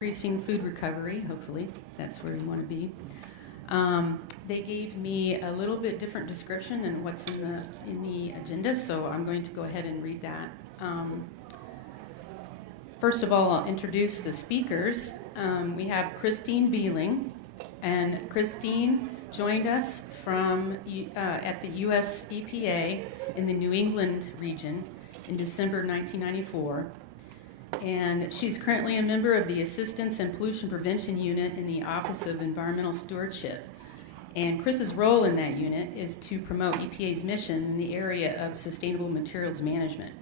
Increasing food recovery, hopefully, that's where you want to be. They gave me a little bit different description than what's in the agenda, so I'm going to go ahead and read that. First of all, I'll introduce the speakers. We have Christine Beling, and Christine joined us from at the U.S. EPA in the New England region in December 1994. And she's currently a member of the Assistance and Pollution Prevention Unit in the Office of Environmental Stewardship. And Chris's role in that unit is to promote EPA's mission in the area of sustainable materials management.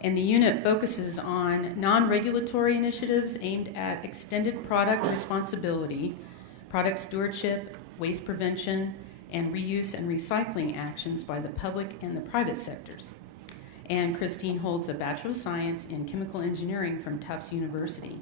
And the unit focuses on non-regulatory initiatives aimed at extended product responsibility, product stewardship, waste prevention, and reuse and recycling actions by the public and the private sectors. And Christine holds a Bachelor of Science in Chemical Engineering from Tufts University.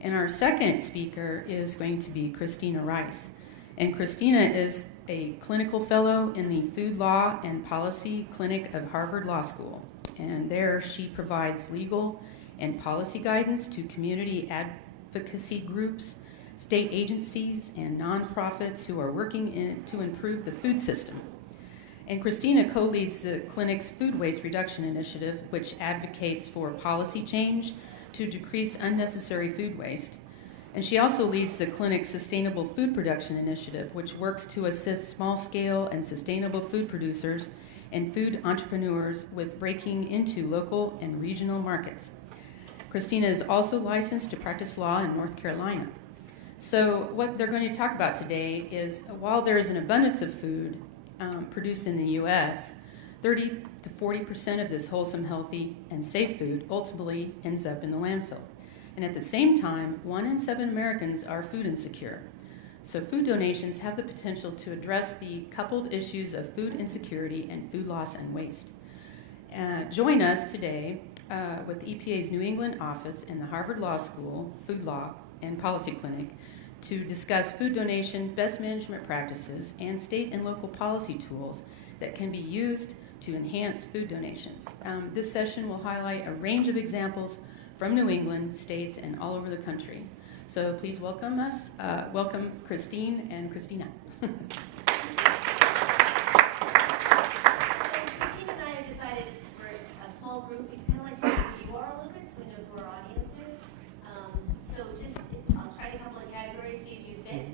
And our second speaker is going to be Christina Rice. And Christina is a clinical fellow in the Food Law and Policy Clinic of Harvard Law School. And there she provides legal and policy guidance to community advocacy groups, state agencies, and nonprofits who are working to improve the food system. And Christina co-leads the clinic's food waste reduction initiative, which advocates for policy change to decrease unnecessary food waste. And she also leads the clinic's sustainable food production initiative, which works to assist small-scale and sustainable food producers and food entrepreneurs with breaking into local and regional markets. Christina is also licensed to practice law in North Carolina. So what they're going to talk about today is, while there is an abundance of food produced in the U.S., 30 to 40% of this wholesome, healthy, and safe food ultimately ends up in the landfill. And at the same time, 1 in 7 Americans are food insecure. So food donations have the potential to address the coupled issues of food insecurity and food loss and waste. Join us today with EPA's New England office and the Harvard Law School Food Law and Policy Clinic to discuss food donation, best management practices, and state and local policy tools that can be used to enhance food donations. This session will highlight a range of examples from New England, states, and all over the country. So please welcome Christine and Christina. Christine and I have decided, since we're a small group, we kind of like to know who you are a little bit so we know who our audience is. I'll try a couple of categories, see if you fit.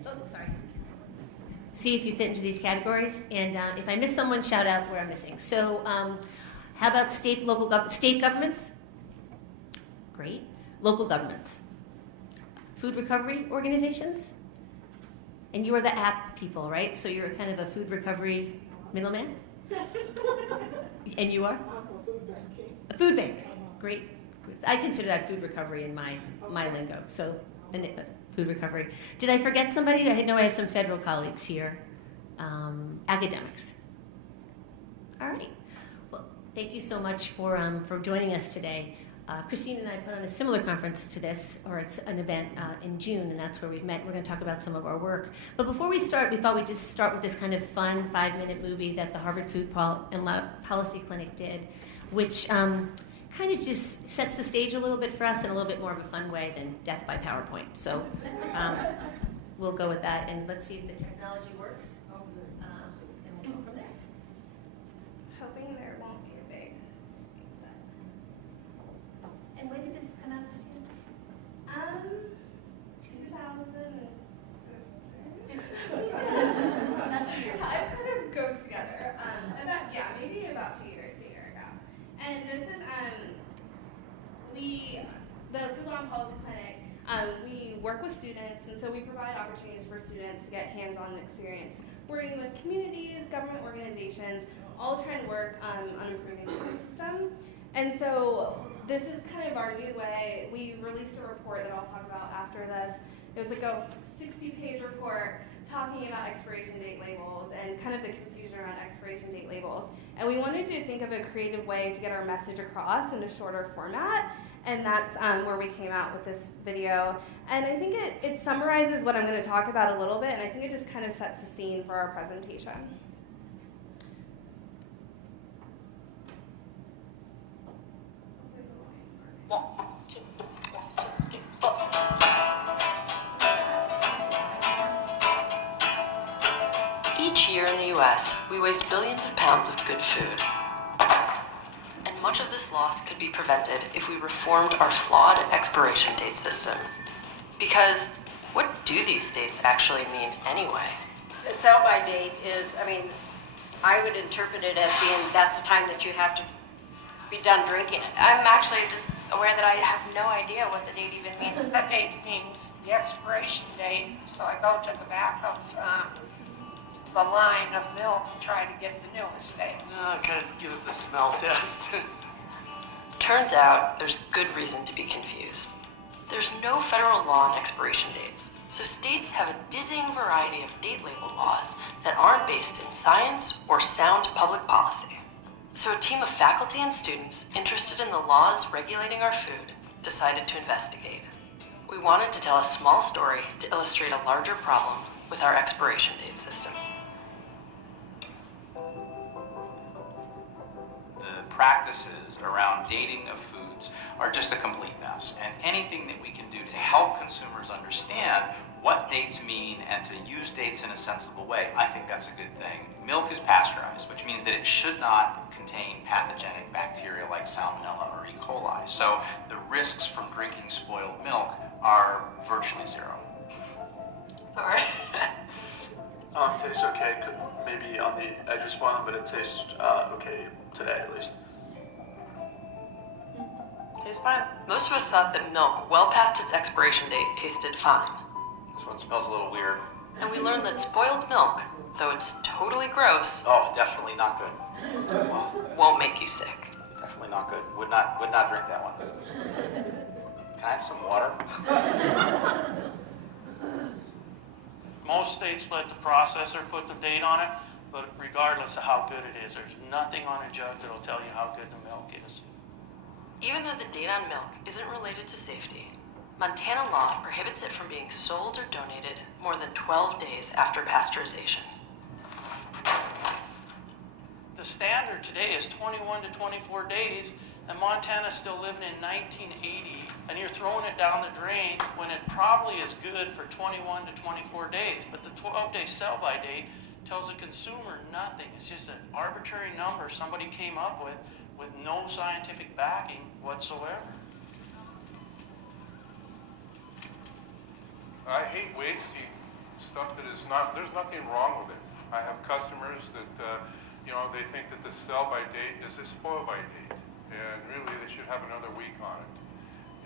See if you fit into these categories, and if I miss someone, shout out where I'm missing. So how about state governments? Great. Local governments. Food recovery organizations? And you are the app people, right? So you're kind of a food recovery middleman? And you are? I'm a food bank. A food bank. Great. I consider that food recovery in my lingo. So food recovery. Did I forget somebody? I know I have some federal colleagues here. Academics. All right. Well, thank you so much for joining us today. Christine and I put on a similar conference to this, or it's an event in June, and that's where we've met. We're going to talk about some of our work. But before we start, we thought we'd just start with this kind of fun 5-minute movie that the Harvard Food and Policy Clinic did, which kind of just sets the stage a little bit for us in a little bit more of a fun way than death by PowerPoint. So we'll go with that, and let's see if the technology works, and we'll go from there. Hoping there won't be a big speed bump. And when did this come out, Christina? 2000. Time kind of goes together. Maybe about 2 years ago. And this is the Food Law and Policy Clinic. We work with students, and so we provide opportunities for students to get hands-on experience working with communities, government organizations, all trying to work on improving the food system. And so this is kind of our new way. We released a report that I'll talk about after this. It was like a 60-page report talking about expiration date labels and kind of the confusion around expiration date labels. And we wanted to think of a creative way to get our message across in a shorter format. And that's where we came out with this video. And I think it summarizes what I'm going to talk about a little bit, and I think it just kind of sets the scene for our presentation. U.S., we waste billions of pounds of good food. And much of this loss could be prevented if we reformed our flawed expiration date system. Because what do these dates actually mean anyway? The sell-by date is, I would interpret it as being that's the time that you have to be done drinking it. I'm actually just aware that I have no idea what the date even means. That date means the expiration date, so I go to the back of the line of milk and try to get the newest date. I kind of give it the smell test. Turns out there's good reason to be confused. There's no federal law on expiration dates, so states have a dizzying variety of date label laws that aren't based in science or sound public policy. So a team of faculty and students interested in the laws regulating our food decided to investigate. We wanted to tell a small story to illustrate a larger problem with our expiration date system. The practices around dating of foods are just a complete mess, and anything that we can do to help consumers understand what dates mean and to use dates in a sensible way, I think that's a good thing. Milk is pasteurized, which means that it should not contain pathogenic bacteria like Salmonella or E. coli. So the risks from drinking spoiled milk are virtually zero. Sorry. Tastes okay. Could maybe on the edge of spoiling, but it tastes okay today at least. Tastes fine. Most of us thought that milk, well past its expiration date, tasted fine. This one smells a little weird. And we learned that spoiled milk, though it's totally gross, Oh, definitely not good. Well, won't make you sick. definitely not good. Would not drink that one. Can I have some water? Most states let the processor put the date on it, but regardless of how good it is, there's nothing on a jug that'll tell you how good the milk is. Even though the date on milk isn't related to safety, Montana law prohibits it from being sold or donated more than 12 days after pasteurization. The standard today is 21 to 24 days, and Montana's still living in 1980, and you're throwing it down the drain when it probably is good for 21 to 24 days. But the 12-day sell-by date tells the consumer nothing. It's just an arbitrary number somebody came up with no scientific backing whatsoever. I hate wasting stuff that is not, there's nothing wrong with it. I have customers that, they think that the sell-by date is a spoil-by date, and really they should have another week on it.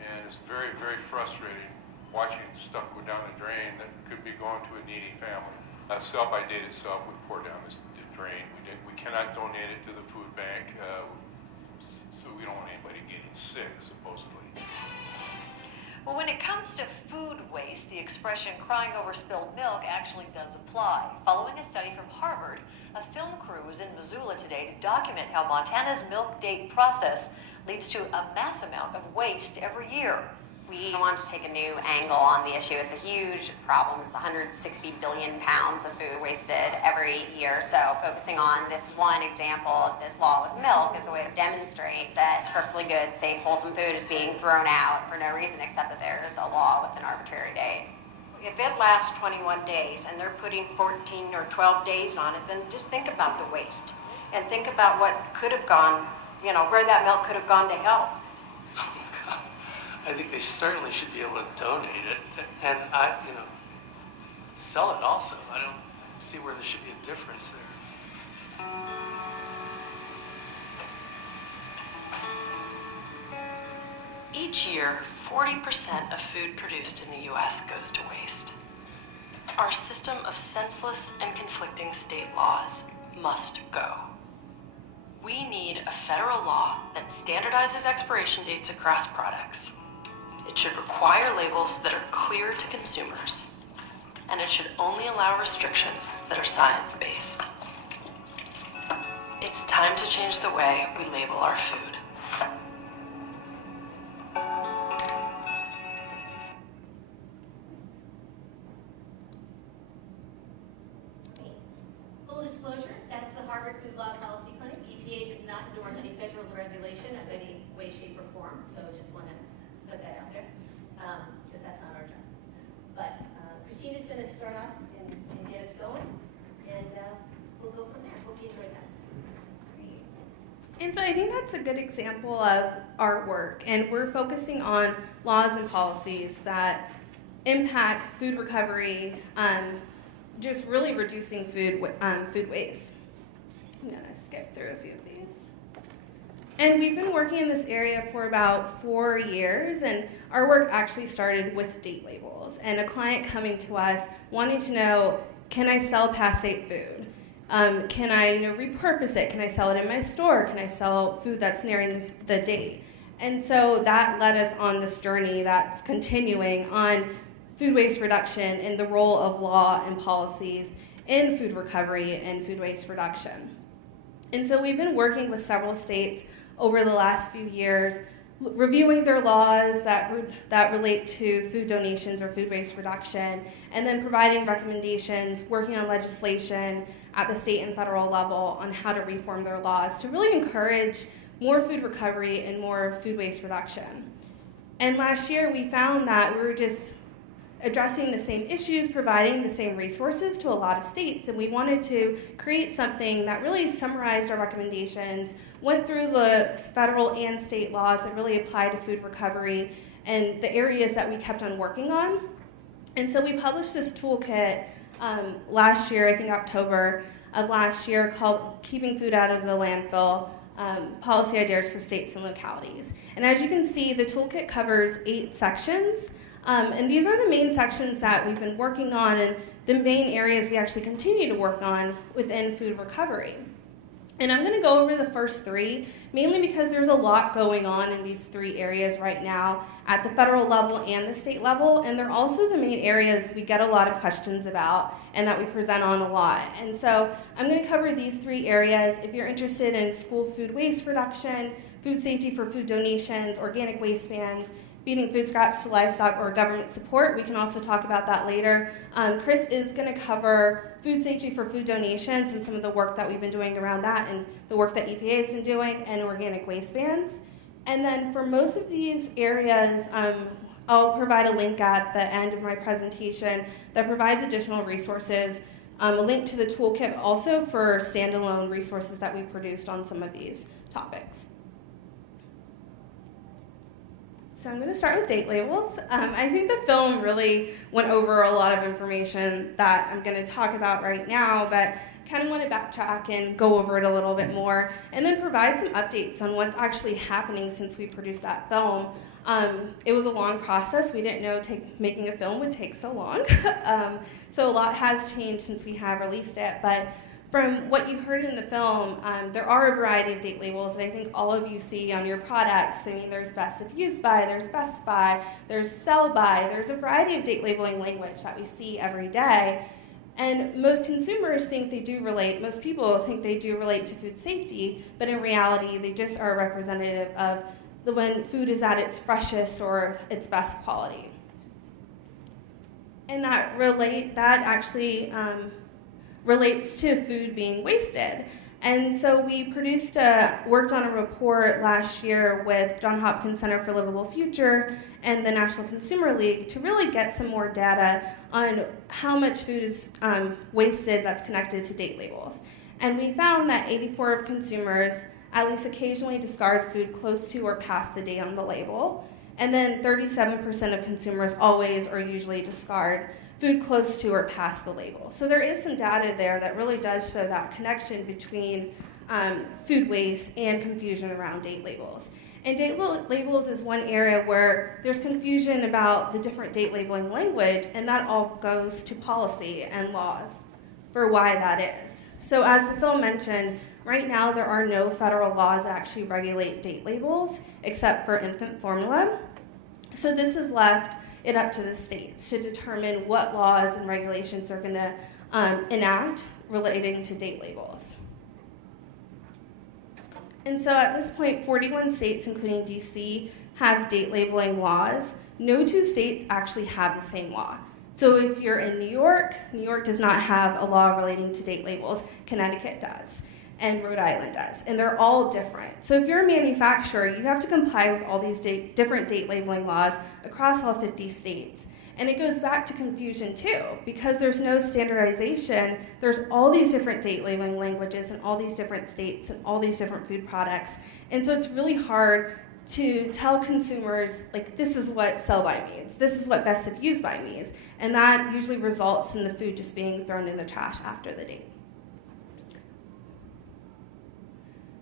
And it's very, very frustrating watching stuff go down the drain that could be going to a needy family. A sell-by date itself would pour down the drain. We cannot donate it to the food bank, so we don't want anybody getting sick, supposedly. Well, when it comes to food waste, the expression crying over spilled milk actually does apply. Following a study from Harvard, a film crew was in Missoula today to document how Montana's milk date process leads to a mass amount of waste every year. We want to take a new angle on the issue. It's a huge problem. It's 160 billion pounds of food wasted every year. So focusing on this one example, this law with milk, is a way to demonstrate that perfectly good, safe, wholesome food is being thrown out for no reason except that there's a law with an arbitrary date. If it lasts 21 days and they're putting 14 or 12 days on it, then just think about the waste and think about what could have gone, where that milk could have gone to help. I think they certainly should be able to donate it, and sell it also. I don't see where there should be a difference there. Each year, 40% of food produced in the U.S. goes to waste. Our system of senseless and conflicting state laws must go. We need a federal law that standardizes expiration dates across products. It should require labels that are clear to consumers, and it should only allow restrictions that are science-based. It's time to change the way we label our food. Full disclosure, that's the Harvard Food Law Policy Clinic. EPA does not endorse any federal regulation of any way, shape, or form, so just want to put that out there, because that's not our job. But Christina's going to start off and get us going, and we'll go from there. Hope you enjoyed that. Great. And so I think that's a good example of our work, and we're focusing on laws and policies that impact food recovery, just really reducing food waste. I'm going to skip through a few of these. And we've been working in this area for about 4 years, and our work actually started with date labels and a client coming to us wanting to know, can I sell past date food? Can I repurpose it? Can I sell it in my store? Can I sell food that's nearing the date? And so that led us on this journey that's continuing on food waste reduction and the role of law and policies in food recovery and food waste reduction. And so we've been working with several states over the last few years, reviewing their laws that relate to food donations or food waste reduction, and then providing recommendations, working on legislation at the state and federal level on how to reform their laws to really encourage more food recovery and more food waste reduction. And last year we found that we were just addressing the same issues, providing the same resources to a lot of states, and we wanted to create something that really summarized our recommendations, went through the federal and state laws that really apply to food recovery and the areas that we kept on working on. And so we published this toolkit last year, I think October of last year, called Keeping Food Out of the Landfill, Policy Ideas for States and Localities. And as you can see, the toolkit covers 8 sections. And these are the main sections that we've been working on and the main areas we actually continue to work on within food recovery. And I'm going to go over the first 3, mainly because there's a lot going on in these 3 areas right now at the federal level and the state level, and they're also the main areas we get a lot of questions about and that we present on a lot. And so I'm going to cover these 3 areas. If you're interested in school food waste reduction, food safety for food donations, organic waistbands, feeding food scraps to livestock, or government support, we can also talk about that later. Chris is going to cover food safety for food donations and some of the work that we've been doing around that and the work that EPA has been doing, and organic waistbands. And then for most of these areas, I'll provide a link at the end of my presentation that provides additional resources, a link to the toolkit also for standalone resources that we produced on some of these topics. So I'm going to start with date labels. I think the film really went over a lot of information that I'm going to talk about right now, but kind of want to backtrack and go over it a little bit more, and then provide some updates on what's actually happening since we produced that film. It was a long process. We didn't know making a film would take so long. So a lot has changed since we have released it, but from what you heard in the film, there are a variety of date labels that I think all of you see on your products. I mean, there's best if used by, there's best by, there's sell by, there's a variety of date labeling language that we see every day. And most consumers think they do relate, most people think they do relate to food safety, but in reality, they just are representative of when food is at its freshest or its best quality. And that actually relates to food being wasted. And so we worked on a report last year with Johns Hopkins Center for Livable Future and the National Consumer League to really get some more data on how much food is wasted that's connected to date labels. And we found that 84% of consumers at least occasionally discard food close to or past the date on the label. And then 37% of consumers always or usually discard food close to or past the label. So there is some data there that really does show that connection between food waste and confusion around date labels. And date labels is one area where there's confusion about the different date labeling language, and that all goes to policy and laws for why that is. So as the film mentioned, right now there are no federal laws that actually regulate date labels except for infant formula. So this has left it up to the states to determine what laws and regulations they're going to enact relating to date labels. And so at this point, 41 states, including DC, have date labeling laws. No 2 states actually have the same law. So if you're in New York does not have a law relating to date labels. Connecticut does, and Rhode Island does, and they're all different. So if you're a manufacturer, you have to comply with all these different date labeling laws across all 50 states. And it goes back to confusion too, because there's no standardization. There's all these different date labeling languages in all these different states and all these different food products. And so it's really hard to tell consumers, like, this is what sell-by means, this is what best of use-by means. And that usually results in the food just being thrown in the trash after the date.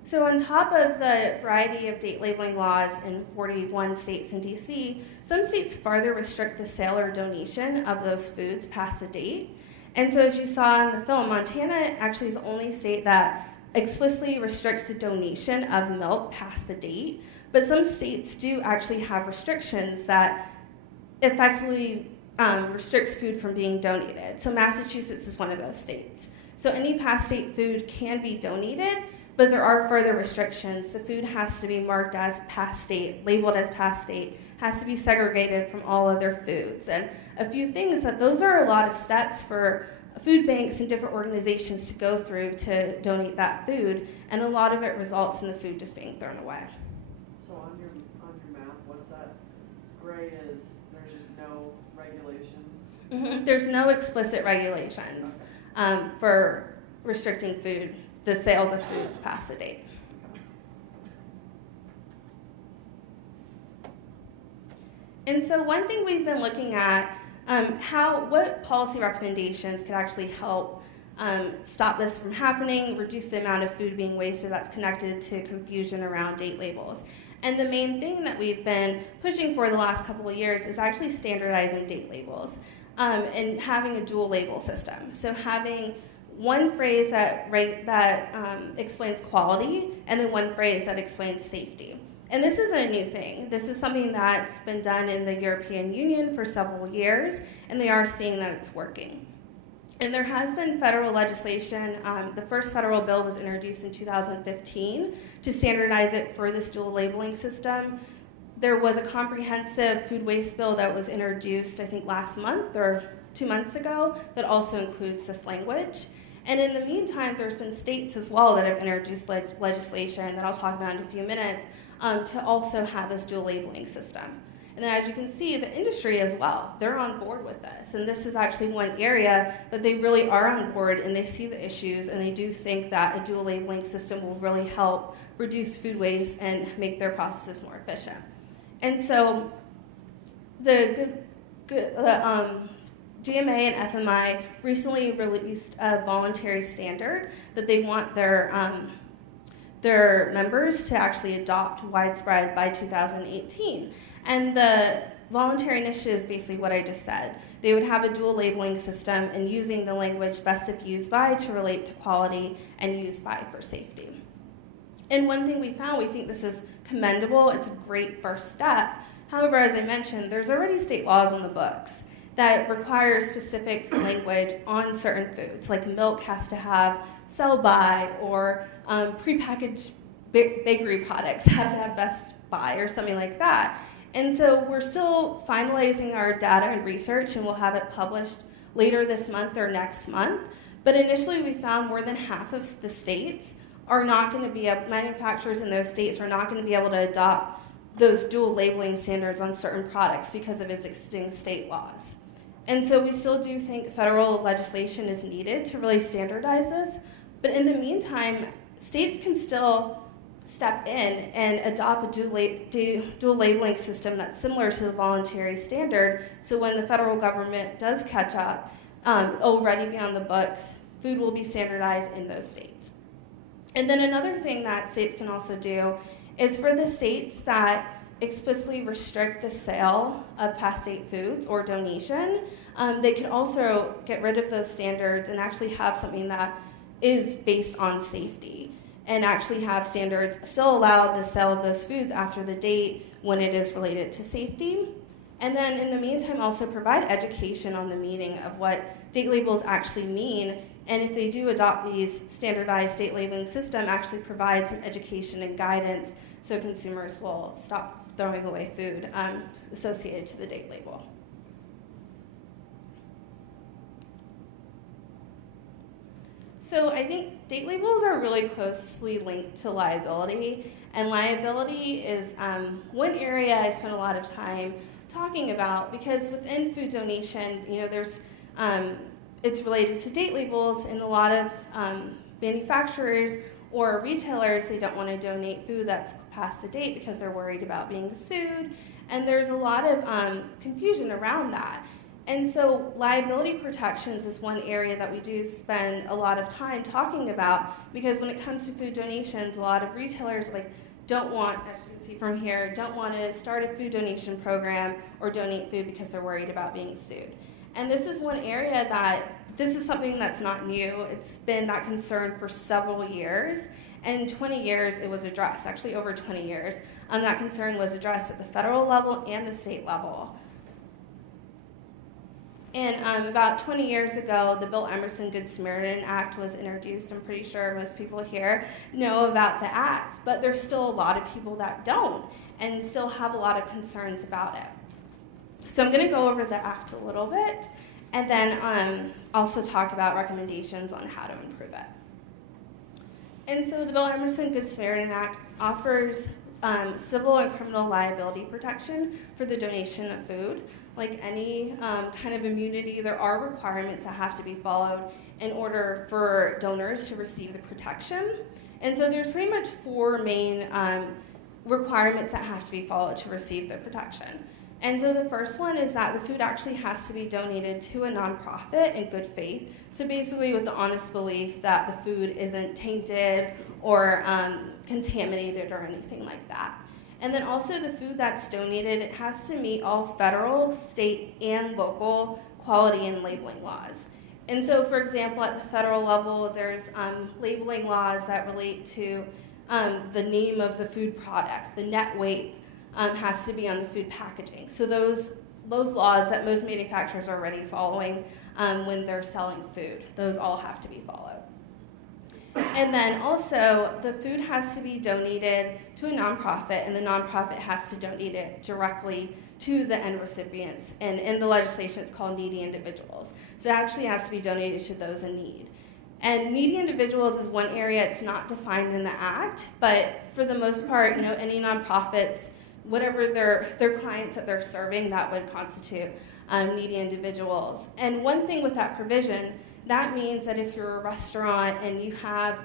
So on top of the variety of date labeling laws in 41 states and DC, some states further restrict the sale or donation of those foods past the date. And so as you saw in the film, Montana actually is the only state that explicitly restricts the donation of milk past the date. But some states do actually have restrictions that effectively restricts food from being donated. So Massachusetts is one of those states. So any past date food can be donated, but there are further restrictions. The food has to be marked as past date, labeled as past date, has to be segregated from all other foods. And a few things that those are a lot of steps for food banks and different organizations to go through to donate that food, and a lot of it results in the food just being thrown away. So on your map, what's that gray is, there's just no regulations? Mm-hmm. There's no explicit regulations for restricting food, the sales of foods past the date. And so one thing we've been looking at, what policy recommendations could actually help stop this from happening, reduce the amount of food being wasted that's connected to confusion around date labels. And the main thing that we've been pushing for the last couple of years is actually standardizing date labels and having a dual label system. So having one phrase that explains quality, and then one phrase that explains safety. And this isn't a new thing. This is something that's been done in the European Union for several years, and they are seeing that it's working. And there has been federal legislation. The first federal bill was introduced in 2015 to standardize it for this dual labeling system. There was a comprehensive food waste bill that was introduced, I think, last month or 2 months ago that also includes this language. And in the meantime, there's been states as well that have introduced legislation that I'll talk about in a few minutes to also have this dual labeling system. And then as you can see, the industry as well, they're on board with this. And this is actually one area that they really are on board, and they see the issues, and they do think that a dual labeling system will really help reduce food waste and make their processes more efficient. And so the GMA and FMI recently released a voluntary standard that they want their members to actually adopt widespread by 2018. And the voluntary initiative is basically what I just said. They would have a dual labeling system and using the language best if used by to relate to quality and used by for safety. And one thing we found, we think this is commendable, it's a great first step. However, as I mentioned, there's already state laws on the books that require specific language on certain foods, like milk has to have sell-by, or prepackaged bakery products have to have best by, or something like that. And so we're still finalizing our data and research, and we'll have it published later this month or next month. But initially we found more than half of the states are not going to be, manufacturers in those states are not going to be able to adopt those dual labeling standards on certain products because of existing state laws. And so we still do think federal legislation is needed to really standardize this, but in the meantime, states can still step in and adopt a dual labeling system that's similar to the voluntary standard, so when the federal government does catch up, already be on the books, food will be standardized in those states. And then another thing that states can also do is for the states that explicitly restrict the sale of past date foods or donation, they can also get rid of those standards and actually have something that is based on safety, and actually have standards still allow the sale of those foods after the date when it is related to safety. And then in the meantime also provide education on the meaning of what date labels actually mean, and if they do adopt these standardized date labeling system, actually provide some education and guidance so consumers will stop throwing away food associated to the date label. So I think date labels are really closely linked to liability, and liability is one area I spent a lot of time talking about, because within food donation, there's it's related to date labels, and a lot of manufacturers or retailers, they don't want to donate food that's past the date because they're worried about being sued, and there's a lot of confusion around that. And so liability protections is one area that we do spend a lot of time talking about, because when it comes to food donations, a lot of retailers don't want, as you can see from here, don't want to start a food donation program or donate food because they're worried about being sued. And this is one area this is something that's not new. It's been that concern for several years. And 20 years it was addressed, actually over 20 years. That concern was addressed at the federal level and the state level. And about 20 years ago, the Emerson Good Samaritan Act was introduced. I'm pretty sure most people here know about the act, but there's still a lot of people that don't and still have a lot of concerns about it. So I'm going to go over the act a little bit, and then also talk about recommendations on how to improve it. And so the Emerson Good Samaritan Act offers civil and criminal liability protection for the donation of food. Like any kind of immunity, there are requirements that have to be followed in order for donors to receive the protection. And so there's pretty much four main requirements that have to be followed to receive the protection. And so the first one is that the food actually has to be donated to a nonprofit in good faith. So basically with the honest belief that the food isn't tainted or contaminated or anything like that. And then also the food that's donated, it has to meet all federal, state, and local quality and labeling laws. And so, for example, at the federal level, there's labeling laws that relate to the name of the food product. The net weight has to be on the food packaging. So those laws that most manufacturers are already following when they're selling food, those all have to be followed. And then also, the food has to be donated to a nonprofit, and the nonprofit has to donate it directly to the end recipients. And in the legislation, it's called needy individuals. So it actually has to be donated to those in need. And needy individuals is one area, it's not defined in the Act, but for the most part, any nonprofits, whatever their clients that they're serving, that would constitute needy individuals. And one thing with that provision, that means that if you're a restaurant and you have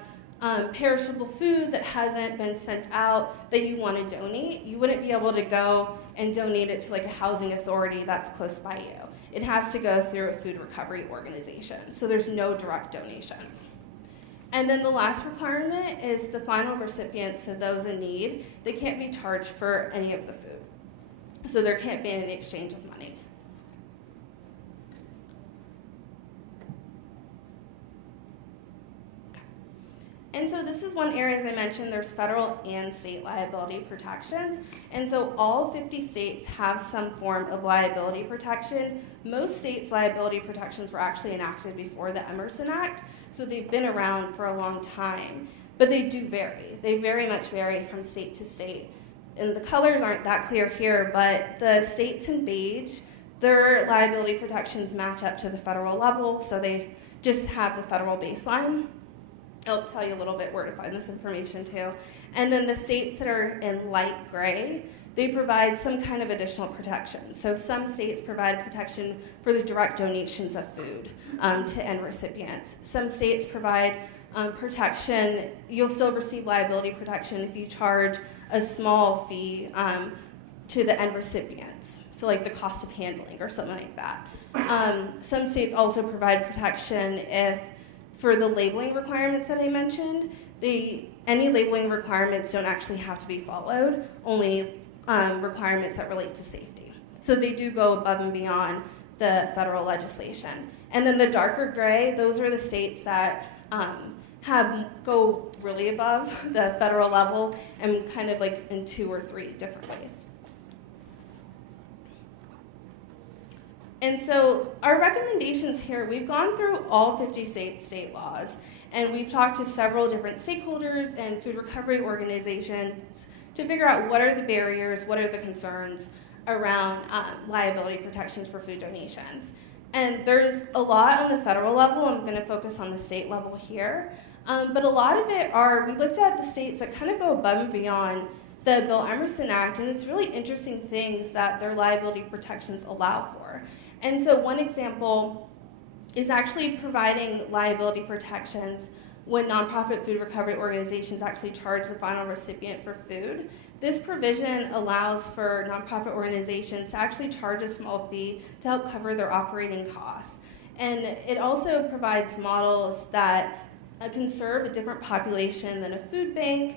perishable food that hasn't been sent out that you want to donate, you wouldn't be able to go and donate it to a housing authority that's close by you. It has to go through a food recovery organization. So there's no direct donations. And then the last requirement is the final recipients, so those in need, they can't be charged for any of the food. So there can't be any exchange of money. And so this is one area, as I mentioned, there's federal and state liability protections. And so all 50 states have some form of liability protection. Most states' liability protections were actually enacted before the Emerson Act, so they've been around for a long time. But they do vary. They very much vary from state to state. And the colors aren't that clear here, but the states in beige, their liability protections match up to the federal level, so they just have the federal baseline. I'll tell you a little bit where to find this information too. And then the states that are in light gray, they provide some kind of additional protection. So some states provide protection for the direct donations of food to end recipients. Some states provide protection. You'll still receive liability protection if you charge a small fee to the end recipients. So like the cost of handling or something like that. Some states also provide protection for the labeling requirements that I mentioned. Any labeling requirements don't actually have to be followed, only requirements that relate to safety. So they do go above and beyond the federal legislation. And then the darker gray, those are the states that go really above the federal level and kind of like in 2 or 3 different ways. And so our recommendations here, we've gone through all 50 state laws, and we've talked to several different stakeholders and food recovery organizations to figure out what are the barriers, what are the concerns around liability protections for food donations. And there's a lot on the federal level. I'm going to focus on the state level here. But a lot of it we looked at the states that kind of go above and beyond the Emerson Act, and it's really interesting things that their liability protections allow for. And so one example is actually providing liability protections when nonprofit food recovery organizations actually charge the final recipient for food. This provision allows for nonprofit organizations to actually charge a small fee to help cover their operating costs. And it also provides models that can serve a different population than a food bank.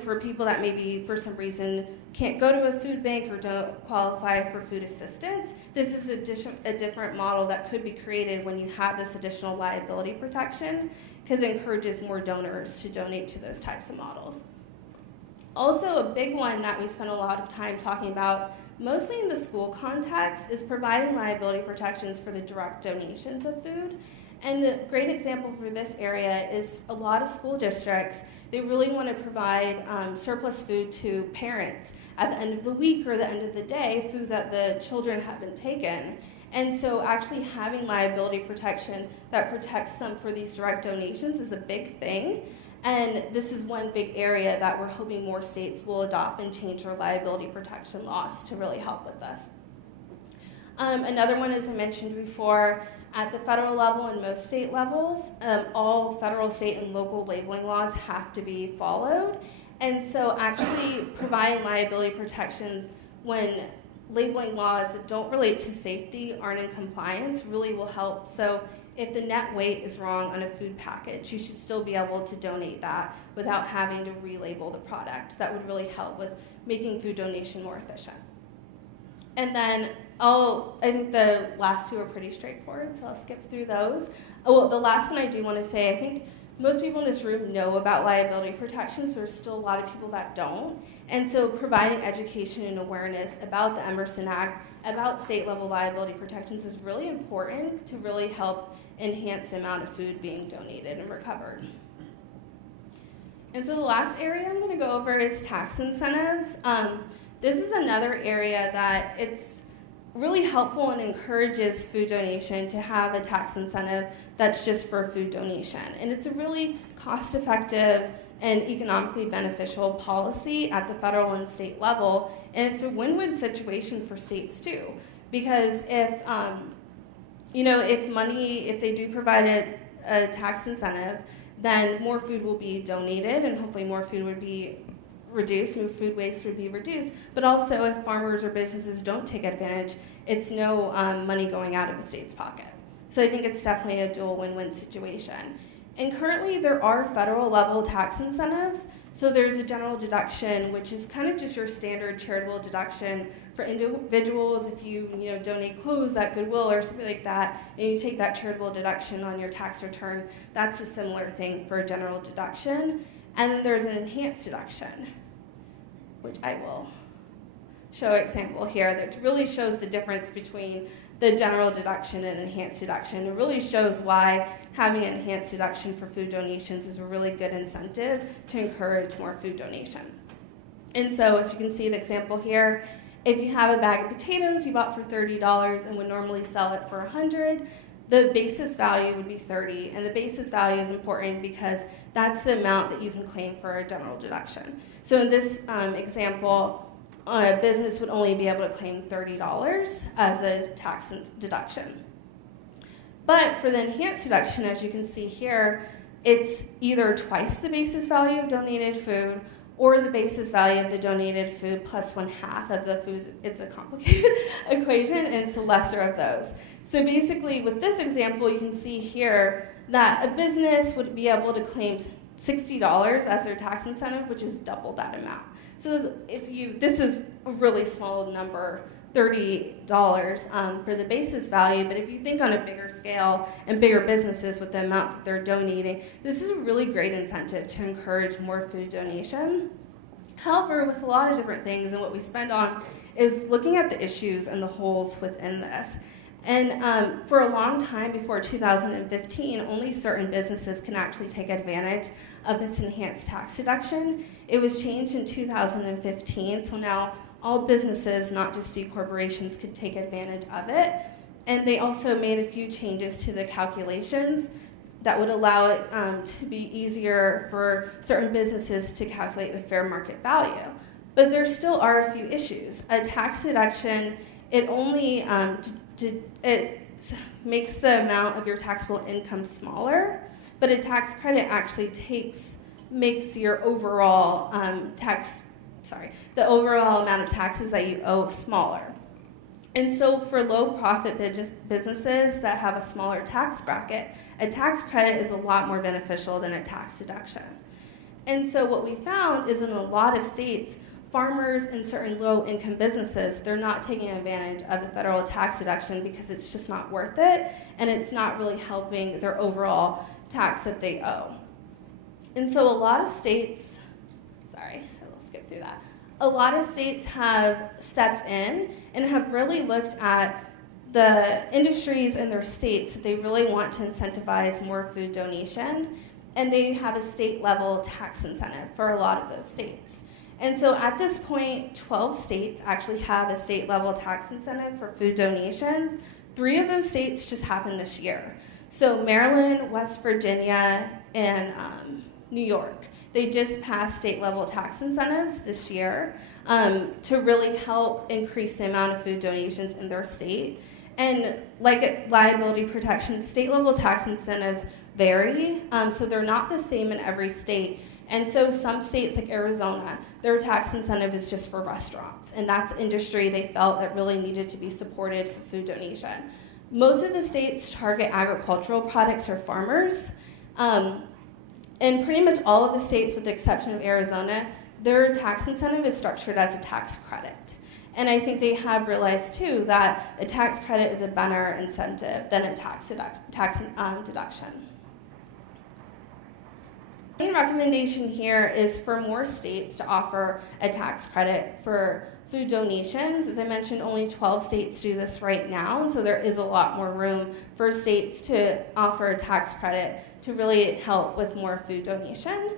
For people that maybe for some reason can't go to a food bank or don't qualify for food assistance, this is a different model that could be created when you have this additional liability protection, because it encourages more donors to donate to those types of models. Also, a big one that we spend a lot of time talking about, mostly in the school context, is providing liability protections for the direct donations of food. And the great example for this area is a lot of school districts, they really want to provide surplus food to parents at the end of the week or the end of the day, food that the children haven't taken. And so actually having liability protection that protects them for these direct donations is a big thing. And this is one big area that we're hoping more states will adopt and change their liability protection laws to really help with this. Another one, as I mentioned before, at the federal level and most state levels, all federal, state, and local labeling laws have to be followed. And so actually providing liability protection when labeling laws that don't relate to safety aren't in compliance really will help. So if the net weight is wrong on a food package, you should still be able to donate that without having to relabel the product. That would really help with making food donation more efficient. And then I think the last two are pretty straightforward, so I'll skip through those. Well, the last one I do want to say, I think most people in this room know about liability protections, but there's still a lot of people that don't. And so providing education and awareness about the Emerson Act, about state-level liability protections is really important to really help enhance the amount of food being donated and recovered. And so the last area I'm going to go over is tax incentives. This is another area that it's really helpful and encourages food donation to have a tax incentive that's just for food donation. And it's a really cost-effective and economically beneficial policy at the federal and state level. And it's a win-win situation for states too. Because if they do provide a tax incentive, then more food will be donated and hopefully more food would be reduced, more food waste would be reduced. But also if farmers or businesses don't take advantage, it's no money going out of the state's pocket. So I think it's definitely a dual win-win situation. And currently there are federal level tax incentives. So there's a general deduction, which is kind of just your standard charitable deduction for individuals. If you donate clothes at Goodwill or something like that, and you take that charitable deduction on your tax return, that's a similar thing for a general deduction. And then there's an enhanced deduction, which I will show an example here that really shows the difference between the general deduction and enhanced deduction. It really shows why having an enhanced deduction for food donations is a really good incentive to encourage more food donation. And so as you can see the example here, if you have a bag of potatoes you bought for $30 and would normally sell it for $100, the basis value would be $30, and the basis value is important because that's the amount that you can claim for a general deduction. So in this example, a business would only be able to claim $30 as a tax deduction. But for the enhanced deduction, as you can see here, it's either twice the basis value of donated food or the basis value of the donated food plus 1/2 of the food. It's a complicated equation, and it's the lesser of those. So basically, with this example, you can see here that a business would be able to claim $60 as their tax incentive, which is double that amount. So this is a really small number, $30 for the basis value, but if you think on a bigger scale and bigger businesses with the amount that they're donating, this is a really great incentive to encourage more food donation. However, with a lot of different things, and what we spend on is looking at the issues and the holes within this. And for a long time before 2015, only certain businesses can actually take advantage of this enhanced tax deduction. It was changed in 2015, so now all businesses, not just C corporations, could take advantage of it. And they also made a few changes to the calculations that would allow it to be easier for certain businesses to calculate the fair market value. But there still are a few issues. A tax deduction, it only it makes the amount of your taxable income smaller, but a tax credit actually makes your overall the overall amount of taxes that you owe smaller. And so for low profit businesses that have a smaller tax bracket, a tax credit is a lot more beneficial than a tax deduction. And so what we found is in a lot of states, farmers and certain low income businesses, they're not taking advantage of the federal tax deduction because it's just not worth it, and it's not really helping their overall tax that they owe. And so a lot of states, I will skip through that. A lot of states have stepped in and have really looked at the industries in their states that they really want to incentivize more food donation, and they have a state level tax incentive for a lot of those states. And so at this point, 12 states actually have a state level tax incentive for food donations. 3 of those states just happened this year. So Maryland, West Virginia, and New York. They just passed state level tax incentives this year to really help increase the amount of food donations in their state. And like liability protections, state level tax incentives vary, so they're not the same in every state. And so some states like Arizona, their tax incentive is just for restaurants, and that's industry they felt that really needed to be supported for food donation. Most of the states target agricultural products or farmers, and pretty much all of the states, with the exception of Arizona, their tax incentive is structured as a tax credit. And I think they have realized too that a tax credit is a better incentive than a tax deduction. The main recommendation here is for more states to offer a tax credit for food donations. As I mentioned, only 12 states do this right now, and so there is a lot more room for states to offer a tax credit to really help with more food donation.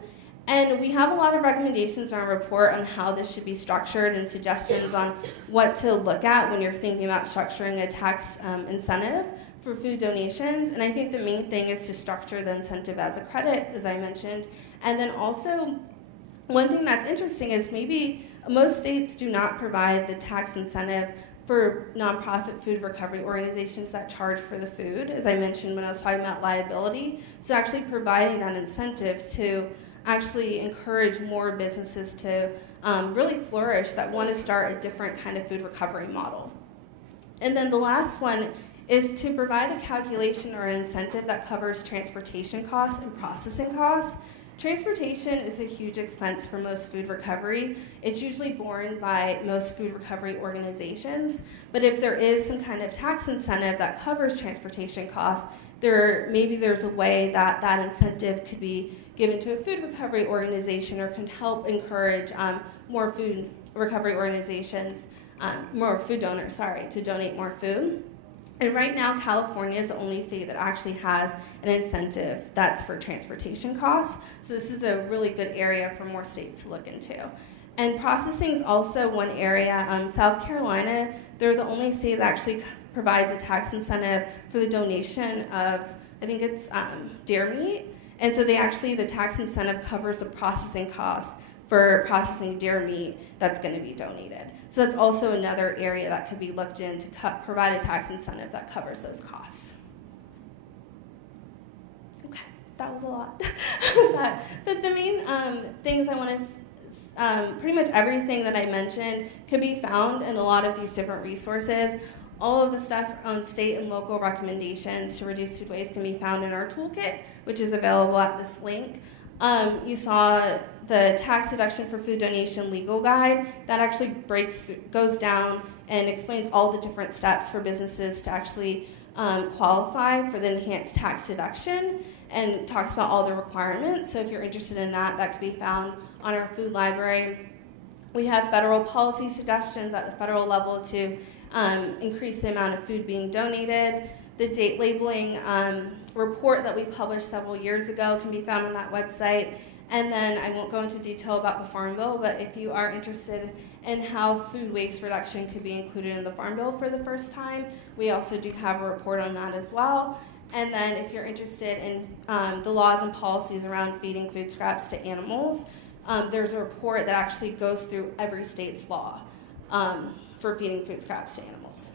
And we have a lot of recommendations in our report on how this should be structured and suggestions on what to look at when you're thinking about structuring a tax incentive for food donations. And I think the main thing is to structure the incentive as a credit, as I mentioned. And then also, one thing that's interesting is maybe most states do not provide the tax incentive for nonprofit food recovery organizations that charge for the food, as I mentioned when I was talking about liability. So actually providing that incentive to actually encourage more businesses to really flourish that want to start a different kind of food recovery model. And then the last one is to provide a calculation or an incentive that covers transportation costs and processing costs. Transportation is a huge expense for most food recovery. It's usually borne by most food recovery organizations, but if there is some kind of tax incentive that covers transportation costs, maybe there's a way that that incentive could be given to a food recovery organization or can help encourage more food recovery organizations, more food donors, to donate more food. And right now, California is the only state that actually has an incentive that's for transportation costs. So this is a really good area for more states to look into. And processing is also one area. South Carolina, they're the only state that actually provides a tax incentive for the donation of, I think it's deer meat. And so the tax incentive covers the processing costs for processing deer meat that's going to be donated. So that's also another area that could be looked in to provide a tax incentive that covers those costs. Okay, that was a lot. But the main things I want to, pretty much everything that I mentioned could be found in a lot of these different resources. All of the stuff on state and local recommendations to reduce food waste can be found in our toolkit, which is available at this link. You saw the tax deduction for food donation legal guide that actually goes down and explains all the different steps for businesses to actually qualify for the enhanced tax deduction and talks about all the requirements. So if you're interested in that, that could be found on our food library. We have federal policy suggestions at the federal level to increase the amount of food being donated. The date labeling report that we published several years ago can be found on that website. And then I won't go into detail about the Farm Bill, but if you are interested in how food waste reduction could be included in the Farm Bill for the first time, we also do have a report on that as well. And then if you're interested in the laws and policies around feeding food scraps to animals, there's a report that actually goes through every state's law for feeding food scraps to animals.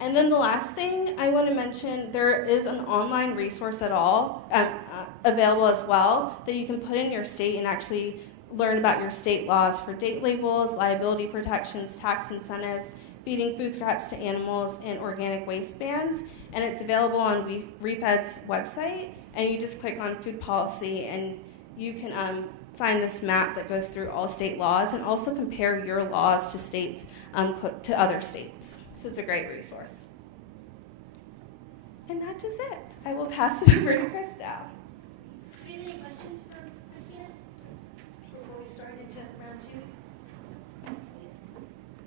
And then the last thing I want to mention, there is an online resource available as well that you can put in your state and actually learn about your state laws for date labels, liability protections, tax incentives, feeding food scraps to animals, and organic waste bans. And it's available on ReFed's website, and you just click on food policy and you can find this map that goes through all state laws and also compare your laws to states to other states. So it's a great resource. And that is it. I will pass it over to Chris now. Do you have any questions for Christina before we start into round two?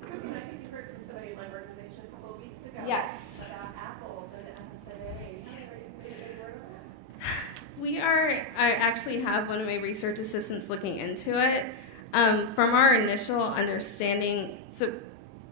Christina, I think you heard from somebody in my organization a couple of weeks ago. Yes. About apples and FSMA. We actually have one of my research assistants looking into it. From our initial understanding, so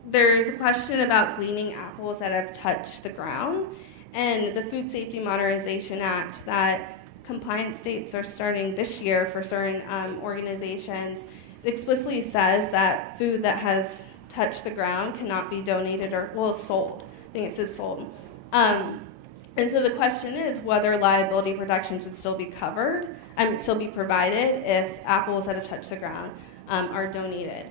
there's a question about gleaning apples that have touched the ground, and the Food Safety Modernization Act that compliant states are starting this year for certain organizations explicitly says that food that has touched the ground cannot be donated or, well, sold. I think it says sold. And so the question is whether liability protections would still be covered, still be provided if apples that have touched the ground are donated.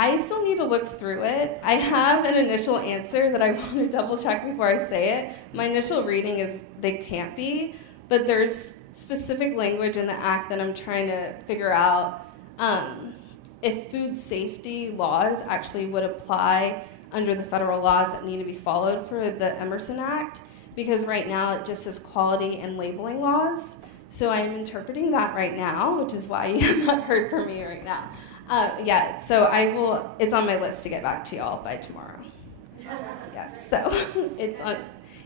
I still need to look through it. I have an initial answer that I want to double check before I say it. My initial reading is they can't be, but there's specific language in the act that I'm trying to figure out if food safety laws actually would apply under the federal laws that need to be followed for the Emerson Act, because right now it just says quality and labeling laws. So I am interpreting that right now, which is why you have not heard from me right now. So I will, it's on my list to get back to y'all by tomorrow. Yes, so it's on,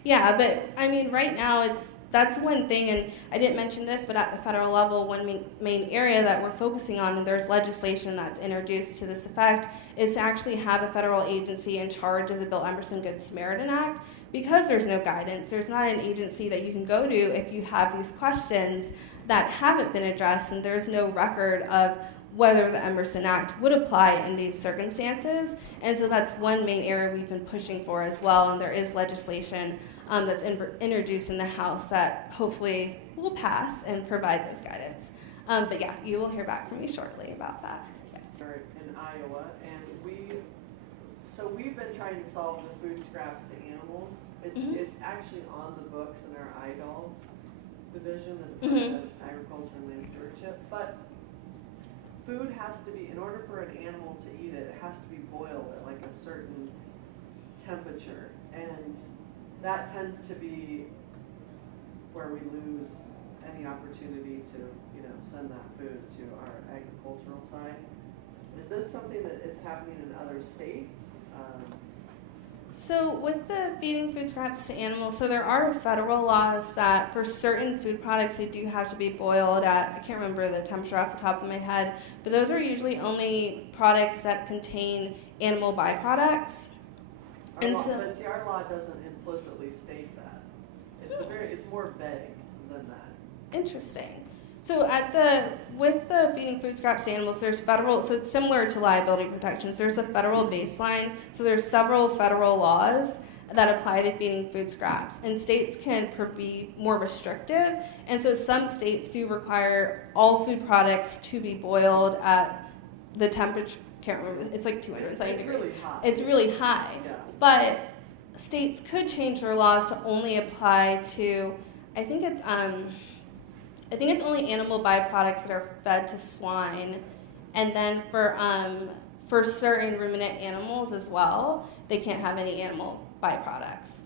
but I mean, right now that's one thing, and I didn't mention this, but at the federal level, one main area that we're focusing on, and there's legislation that's introduced to this effect, is to actually have a federal agency in charge of the Bill Emerson Good Samaritan Act, because there's no guidance. There's not an agency that you can go to if you have these questions that haven't been addressed, and there's no record of whether the Emerson Act would apply in these circumstances. And so that's one main area we've been pushing for as well, and there is legislation that's introduced in the House that hopefully will pass and provide this guidance. But yeah, you will hear back from me shortly about that. Yes. In Iowa, and we've been trying to solve the food scraps to animals. It's actually on the books in our IDOLS division, the Department of Agriculture and Land Stewardship, but food has to be, in order for an animal to eat it, it has to be boiled at like a certain temperature, and that tends to be where we lose any opportunity to, send that food to our agricultural side. Is this something that is happening in other states? So with the feeding food scraps to animals, so there are federal laws that for certain food products they do have to be boiled at, I can't remember the temperature off the top of my head, but those are usually only products that contain animal byproducts. But see, our law doesn't implicitly state that. It's more vague than that. Interesting. So with the feeding food scraps to animals, there's federal, so it's similar to liability protections. There's a federal baseline, so there's several federal laws that apply to feeding food scraps. And states can be more restrictive, and so some states do require all food products to be boiled at the temperature, can't remember, it's like 270 degrees. Really high. It's really high. Yeah. But states could change their laws to only apply to, I think it's only animal byproducts that are fed to swine, and then for certain ruminant animals as well, they can't have any animal byproducts.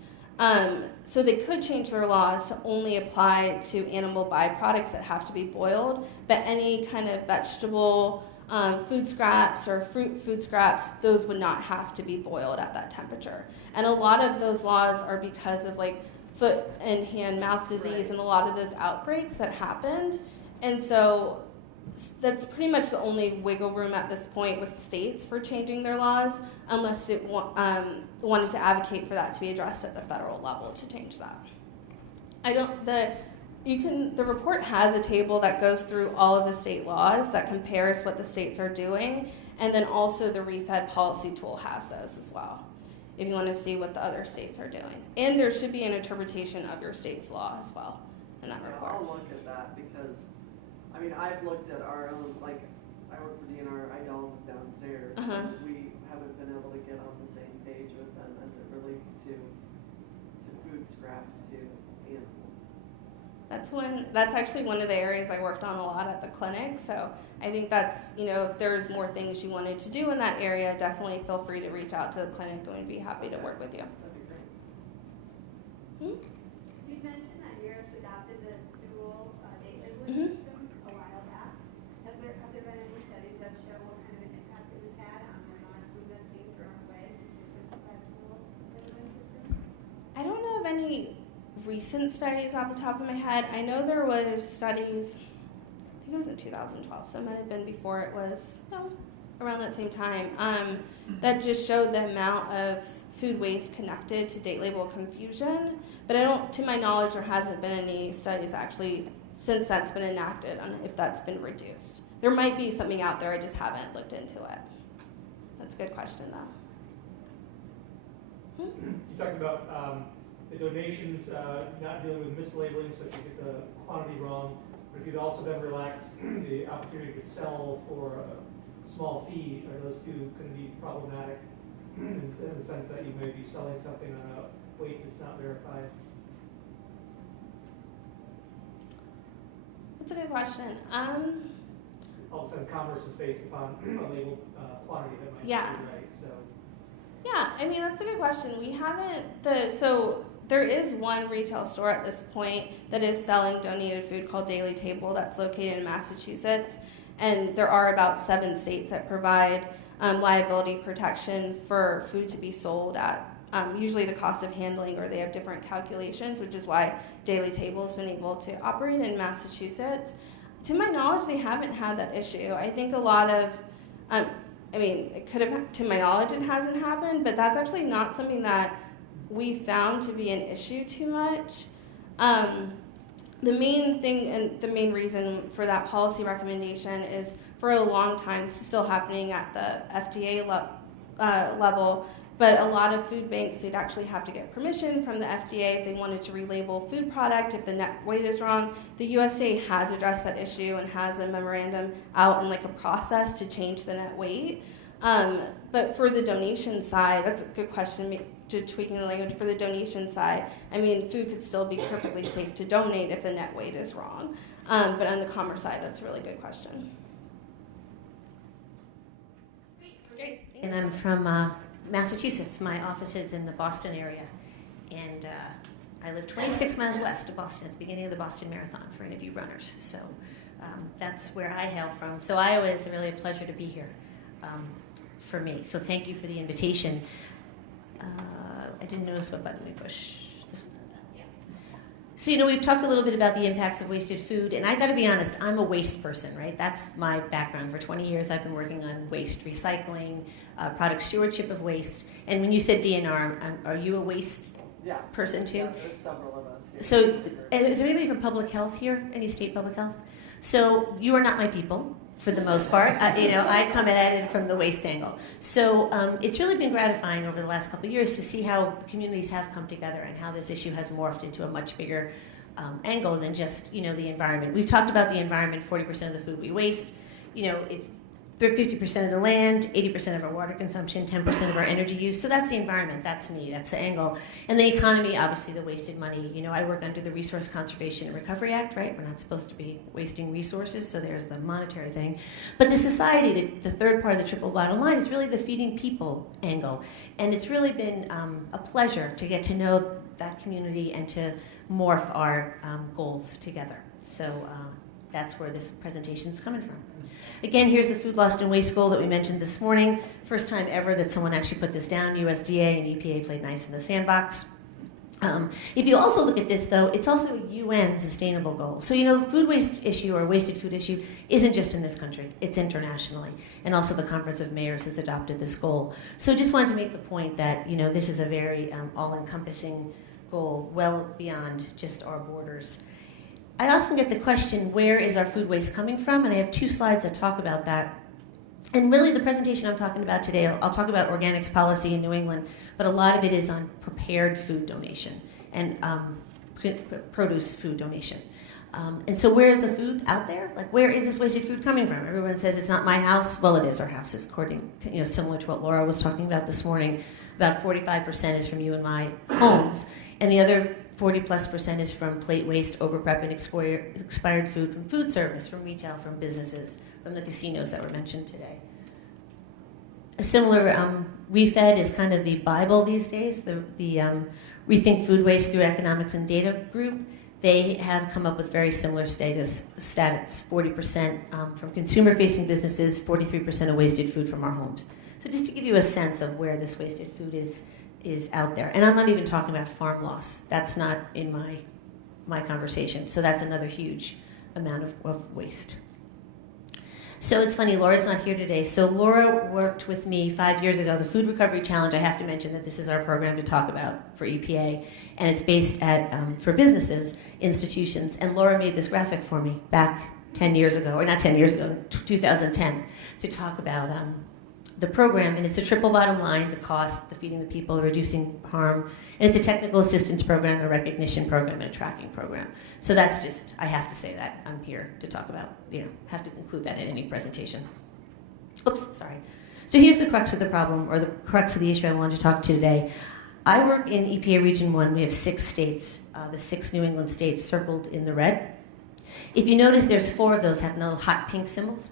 So they could change their laws to only apply to animal byproducts that have to be boiled, but any kind of vegetable food scraps or fruit food scraps, those would not have to be boiled at that temperature. And a lot of those laws are because of foot and hand mouth disease and a lot of those outbreaks that happened. And so that's pretty much the only wiggle room at this point with states for changing their laws, unless it wanted to advocate for that to be addressed at the federal level to change that. The report has a table that goes through all of the state laws that compares what the states are doing, and then also the refed policy tool has those as well, if you want to see what the other states are doing. And there should be an interpretation of your state's law as well in that report. I'll look at that because, I mean, I've looked at our own, like, I work for DNR, iDolls is downstairs. And we haven't been able to get on the same page with them as it relates to food scraps to animals. That's actually one of the areas I worked on a lot at the clinic. So I think that's, if there's more things you wanted to do in that area, definitely feel free to reach out to the clinic and we'd be happy to work with you. That'd be great. You mentioned that Europe's adopted the dual date labeling system a while back. Have there been any studies that show what kind of an impact it has had on the amount of food that's being thrown away since they switched to that dual labeling system? I don't know of any recent studies off the top of my head. I know there was studies, I think it was in 2012, so it might have been before it was, around that same time, that just showed the amount of food waste connected to date label confusion. But to my knowledge, there hasn't been any studies actually since that's been enacted on if that's been reduced. There might be something out there, I just haven't looked into it. That's a good question, though. You talked about the donations, not dealing with mislabeling, so if you get the quantity wrong, but if you'd also then relax the opportunity to sell for a small fee, are those two going to be problematic in the sense that you may be selling something on a weight that's not verified? That's a good question. All of a sudden, commerce is based upon a labeled quantity that might be right. So. Yeah, I mean, that's a good question. We haven't, so there is one retail store at this point that is selling donated food called Daily Table that's located in Massachusetts. And there are about 7 states that provide liability protection for food to be sold at usually the cost of handling, or they have different calculations, which is why Daily Table has been able to operate in Massachusetts. To my knowledge, they haven't had that issue. I think a lot of, it could have, to my knowledge, it hasn't happened, but that's actually not something that we found to be an issue too much. The main thing and the main reason for that policy recommendation is for a long time, this is still happening at the FDA level, but a lot of food banks, they'd actually have to get permission from the FDA if they wanted to relabel food product if the net weight is wrong. The USDA has addressed that issue and has a memorandum out and like a process to change the net weight. But for the donation side, that's a good question, to tweaking the language. For the donation side, I mean, food could still be perfectly safe to donate if the net weight is wrong. But on the commerce side, that's a really good question. Great. And I'm from Massachusetts. My office is in the Boston area. And I live 26 miles west of Boston, at the beginning of the Boston Marathon, for any of you runners. So that's where I hail from. So Iowa is really a pleasure to be here for me. So thank you for the invitation. I didn't notice what button we push. So, we've talked a little bit about the impacts of wasted food, and I got to be honest, I'm a waste person, right? That's my background. For 20 years, I've been working on waste recycling, product stewardship of waste. And when you said DNR, are you a waste person too? Yeah, there's several of us here. So, is there anybody from public health here? Any state public health? So, you are not my people, for the most part. I come at it from the waste angle. So it's really been gratifying over the last couple of years to see how communities have come together and how this issue has morphed into a much bigger angle than just, the environment. We've talked about the environment, 40% of the food we waste. It's 50% of the land, 80% of our water consumption, 10% of our energy use. So that's the environment. That's me. That's the angle. And the economy, obviously, the wasted money. I work under the Resource Conservation and Recovery Act, right? We're not supposed to be wasting resources, so there's the monetary thing. But the society, the third part of the triple bottom line, is really the feeding people angle. And it's really been a pleasure to get to know that community and to morph our goals together. So that's where this presentation is coming from. Again, here's the food lost and waste goal that we mentioned this morning. First time ever that someone actually put this down. USDA and EPA played nice in the sandbox. If you also look at this, though, it's also a UN sustainable goal. So, the food waste issue or wasted food issue isn't just in this country, it's internationally. And also the Conference of Mayors has adopted this goal. So just wanted to make the point that, this is a very all-encompassing goal, well beyond just our borders. I often get the question, where is our food waste coming from? And I have 2 slides that talk about that. And really the presentation I'm talking about today, I'll talk about organics policy in New England, but a lot of it is on prepared food donation and produce food donation. And so where is the food out there? Like, where is this wasted food coming from? Everyone says it's not my house. Well, it is our houses, according, similar to what Laura was talking about this morning. About 45% is from you and my homes, and the other 40+% is from plate waste, overprep, and expired food from food service, from retail, from businesses, from the casinos that were mentioned today. A similar ReFed is kind of the Bible these days, the Rethink Food Waste Through Economics and Data group. They have come up with very similar stats, 40% from consumer-facing businesses, 43% of wasted food from our homes. So just to give you a sense of where this wasted food is out there. And I'm not even talking about farm loss. That's not in my conversation. So that's another huge amount of waste. So it's funny, Laura's not here today. So Laura worked with me 5 years ago, the Food Recovery Challenge. I have to mention that this is our program to talk about for EPA, and it's based at, for businesses, institutions. And Laura made this graphic for me back 10 years ago, or not 10 years ago, 2010, to talk about the program. And it's a triple bottom line, the cost, the feeding the people, reducing harm. And it's a technical assistance program, a recognition program, and a tracking program. So that's just, I have to say that. I'm here to talk about, have to include that in any presentation. Oops, sorry. So here's the crux of the problem, or the crux of the issue I wanted to talk to today. I work in EPA Region 1. We have 6 states, the 6 New England states circled in the red. If you notice, there's 4 of those have little hot pink symbols,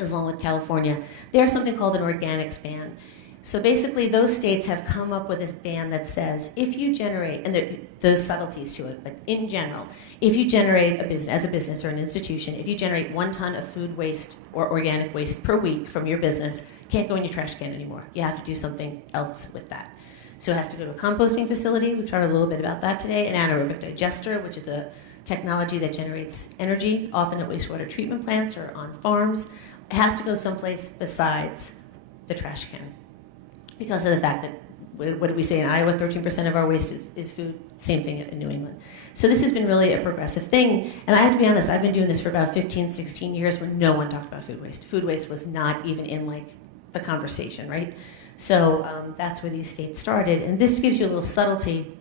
along with California. There's something called an organics ban. So basically, those states have come up with a ban that says, if you generate, and there's subtleties to it, but in general, if you generate as a business or an institution, if you generate 1 ton of food waste or organic waste per week from your business, it can't go in your trash can anymore. You have to do something else with that. So it has to go to a composting facility. We've talked a little bit about that today. An anaerobic digester, which is a technology that generates energy, often at wastewater treatment plants or on farms. It has to go someplace besides the trash can, because of the fact that, what did we say in Iowa, 13% of our waste is food, same thing in New England. So this has been really a progressive thing, and I have to be honest, I've been doing this for about 15, 16 years when no one talked about food waste. Food waste was not even in the conversation, right? So that's where these states started, and this gives you a little subtlety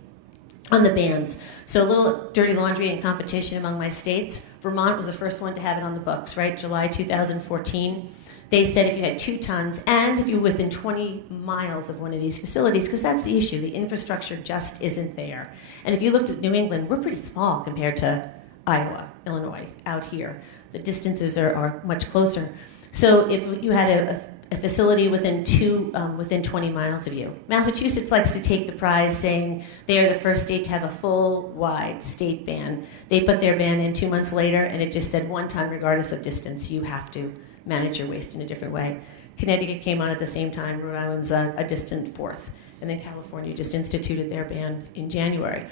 on the bans. So a little dirty laundry and competition among my states. Vermont was the first one to have it on the books, right? July 2014. They said if you had 2 tons and if you were within 20 miles of one of these facilities, because that's the issue, the infrastructure just isn't there. And if you looked at New England, we're pretty small compared to Iowa, Illinois, out here. The distances are much closer. So if you had a facility within 20 miles of you. Massachusetts likes to take the prize, saying they are the first state to have a full-wide state ban. They put their ban in 2 months later, and it just said 1 ton, regardless of distance. You have to manage your waste in a different way. Connecticut came on at the same time. Rhode Island's a distant 4th. And then California just instituted their ban in January.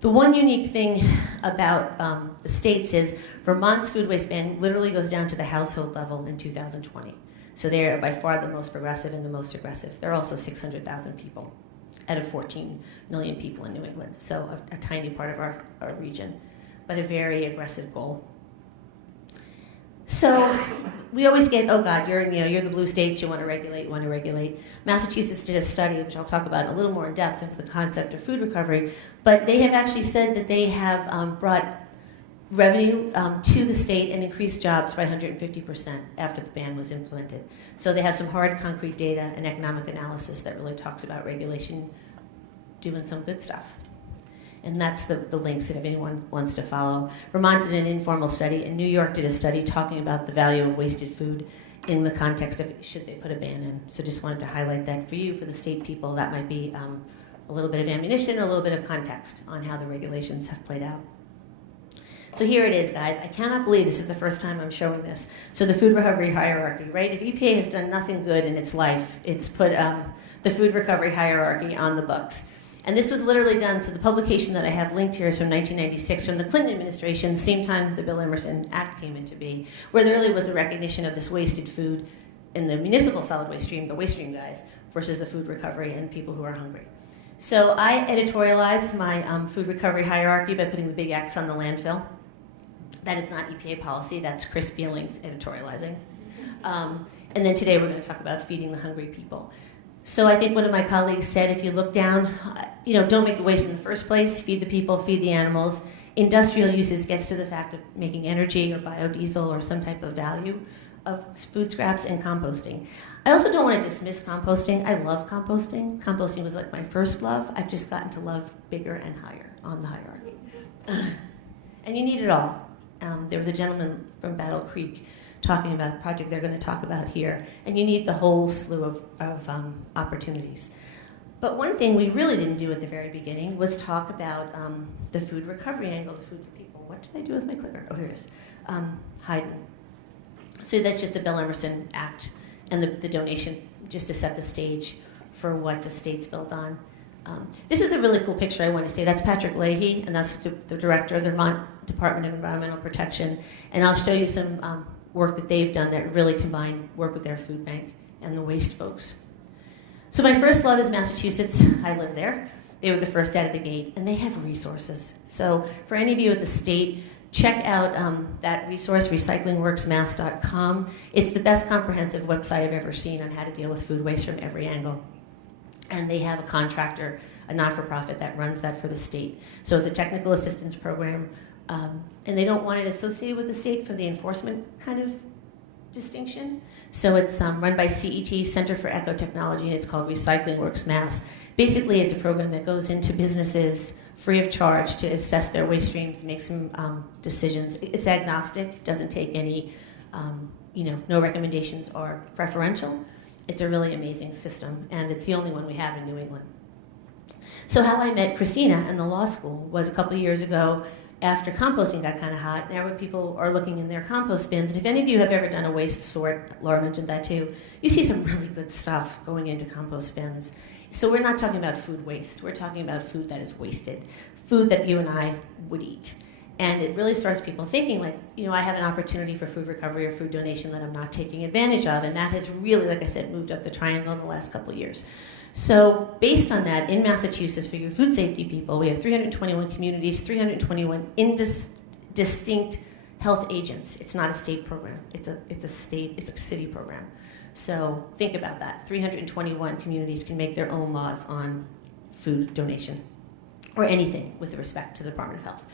The one unique thing about the states is Vermont's food waste ban literally goes down to the household level in 2020. So they are by far the most progressive and the most aggressive. There are also 600,000 people out of 14 million people in New England. So a tiny part of our region, but a very aggressive goal. So we always get, oh God, you're the blue states, you want to regulate. Massachusetts did a study, which I'll talk about a little more in depth, of the concept of food recovery, but they have actually said that they have brought revenue to the state and increased jobs by 150% after the ban was implemented. So they have some hard, concrete data and economic analysis that really talks about regulation doing some good stuff. And that's the links if anyone wants to follow. Vermont did an informal study, and New York did a study talking about the value of wasted food in the context of should they put a ban in. So just wanted to highlight that for you, for the state people. That might be a little bit of ammunition or a little bit of context on how the regulations have played out. So here it is, guys. I cannot believe this is the first time I'm showing this. So the food recovery hierarchy, right? If EPA has done nothing good in its life, it's put the food recovery hierarchy on the books. And this was literally done, so the publication that I have linked here is from 1996, from the Clinton administration, same time the Emerson Act came into being, where there really was the recognition of this wasted food in the municipal solid waste stream, the waste stream guys, versus the food recovery and people who are hungry. So I editorialized my food recovery hierarchy by putting the big X on the landfill. That is not EPA policy, that's Chris Beeling's editorializing. And then today we're going to talk about feeding the hungry people. So I think one of my colleagues said, if you look down, don't make the waste in the first place, feed the people, feed the animals. Industrial uses gets to the fact of making energy or biodiesel or some type of value of food scraps and composting. I also don't want to dismiss composting. I love composting. Composting was like my first love. I've just gotten to love bigger and higher on the hierarchy. And you need it all. There was a gentleman from Battle Creek talking about a project they're going to talk about here, and you need the whole slew of opportunities. But one thing we really didn't do at the very beginning was talk about the food recovery angle, the food for people. What did I do with my clicker? Oh, here it is. Hiding. So that's just the Emerson Act and the donation, just to set the stage for what the state's built on. This is a really cool picture I want to say. That's Patrick Leahy, and that's the director of the Vermont Department of Environmental Protection. And I'll show you some work that they've done that really combine work with their food bank and the waste folks. So my first love is Massachusetts. I live there. They were the first out of the gate, and they have resources. So for any of you at the state, check out that resource, recyclingworksmass.com. It's the best comprehensive website I've ever seen on how to deal with food waste from every angle. And they have a contractor, a not-for-profit, that runs that for the state. So it's a technical assistance program, and they don't want it associated with the state for the enforcement kind of distinction. So it's run by CET, Center for Ecotechnology, and it's called Recycling Works Mass. Basically, it's a program that goes into businesses free of charge to assess their waste streams, make some decisions. It's agnostic, doesn't take any, no recommendations are preferential. It's a really amazing system, and it's the only one we have in New England. So how I met Christina in the law school was a couple of years ago after composting got kind of hot. Now when people are looking in their compost bins, and if any of you have ever done a waste sort, Laura mentioned that too, you see some really good stuff going into compost bins. So we're not talking about food waste. We're talking about food that is wasted, food that you and I would eat. And it really starts people thinking like, I have an opportunity for food recovery or food donation that I'm not taking advantage of. And that has really, like I said, moved up the triangle in the last couple of years. So based on that, in Massachusetts, for your food safety people, we have 321 communities, 321 distinct health agents. It's not a state program. It's a city program. So think about that. 321 communities can make their own laws on food donation or anything with respect to the Department of Health.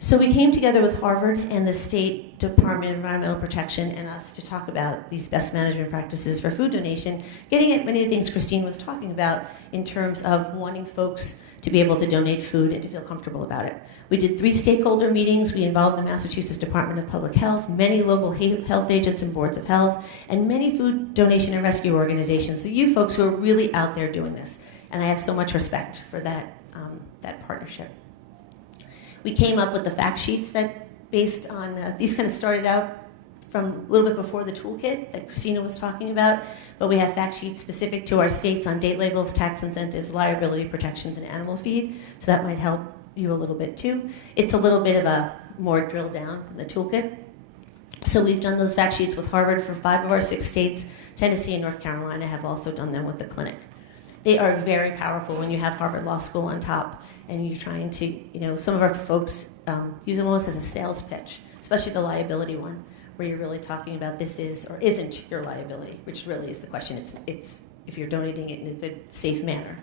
So we came together with Harvard and the State Department of Environmental Protection and us to talk about these best management practices for food donation, getting at many of the things Christine was talking about in terms of wanting folks to be able to donate food and to feel comfortable about it. We did 3 stakeholder meetings. We involved the Massachusetts Department of Public Health, many local health agents and boards of health, and many food donation and rescue organizations. So you folks who are really out there doing this. And I have so much respect for that partnership. We came up with the fact sheets that based on, these kind of started out from a little bit before the toolkit that Christina was talking about, but we have fact sheets specific to our states on date labels, tax incentives, liability protections, and animal feed, so that might help you a little bit too. It's a little bit of a more drill down in the toolkit. So we've done those fact sheets with Harvard for 5 of our 6 states. Tennessee and North Carolina have also done them with the clinic. They are very powerful when you have Harvard Law School on top and you're trying to, some of our folks use them almost as a sales pitch, especially the liability one, where you're really talking about this is or isn't your liability, which really is the question. It's if you're donating it in a good, safe manner.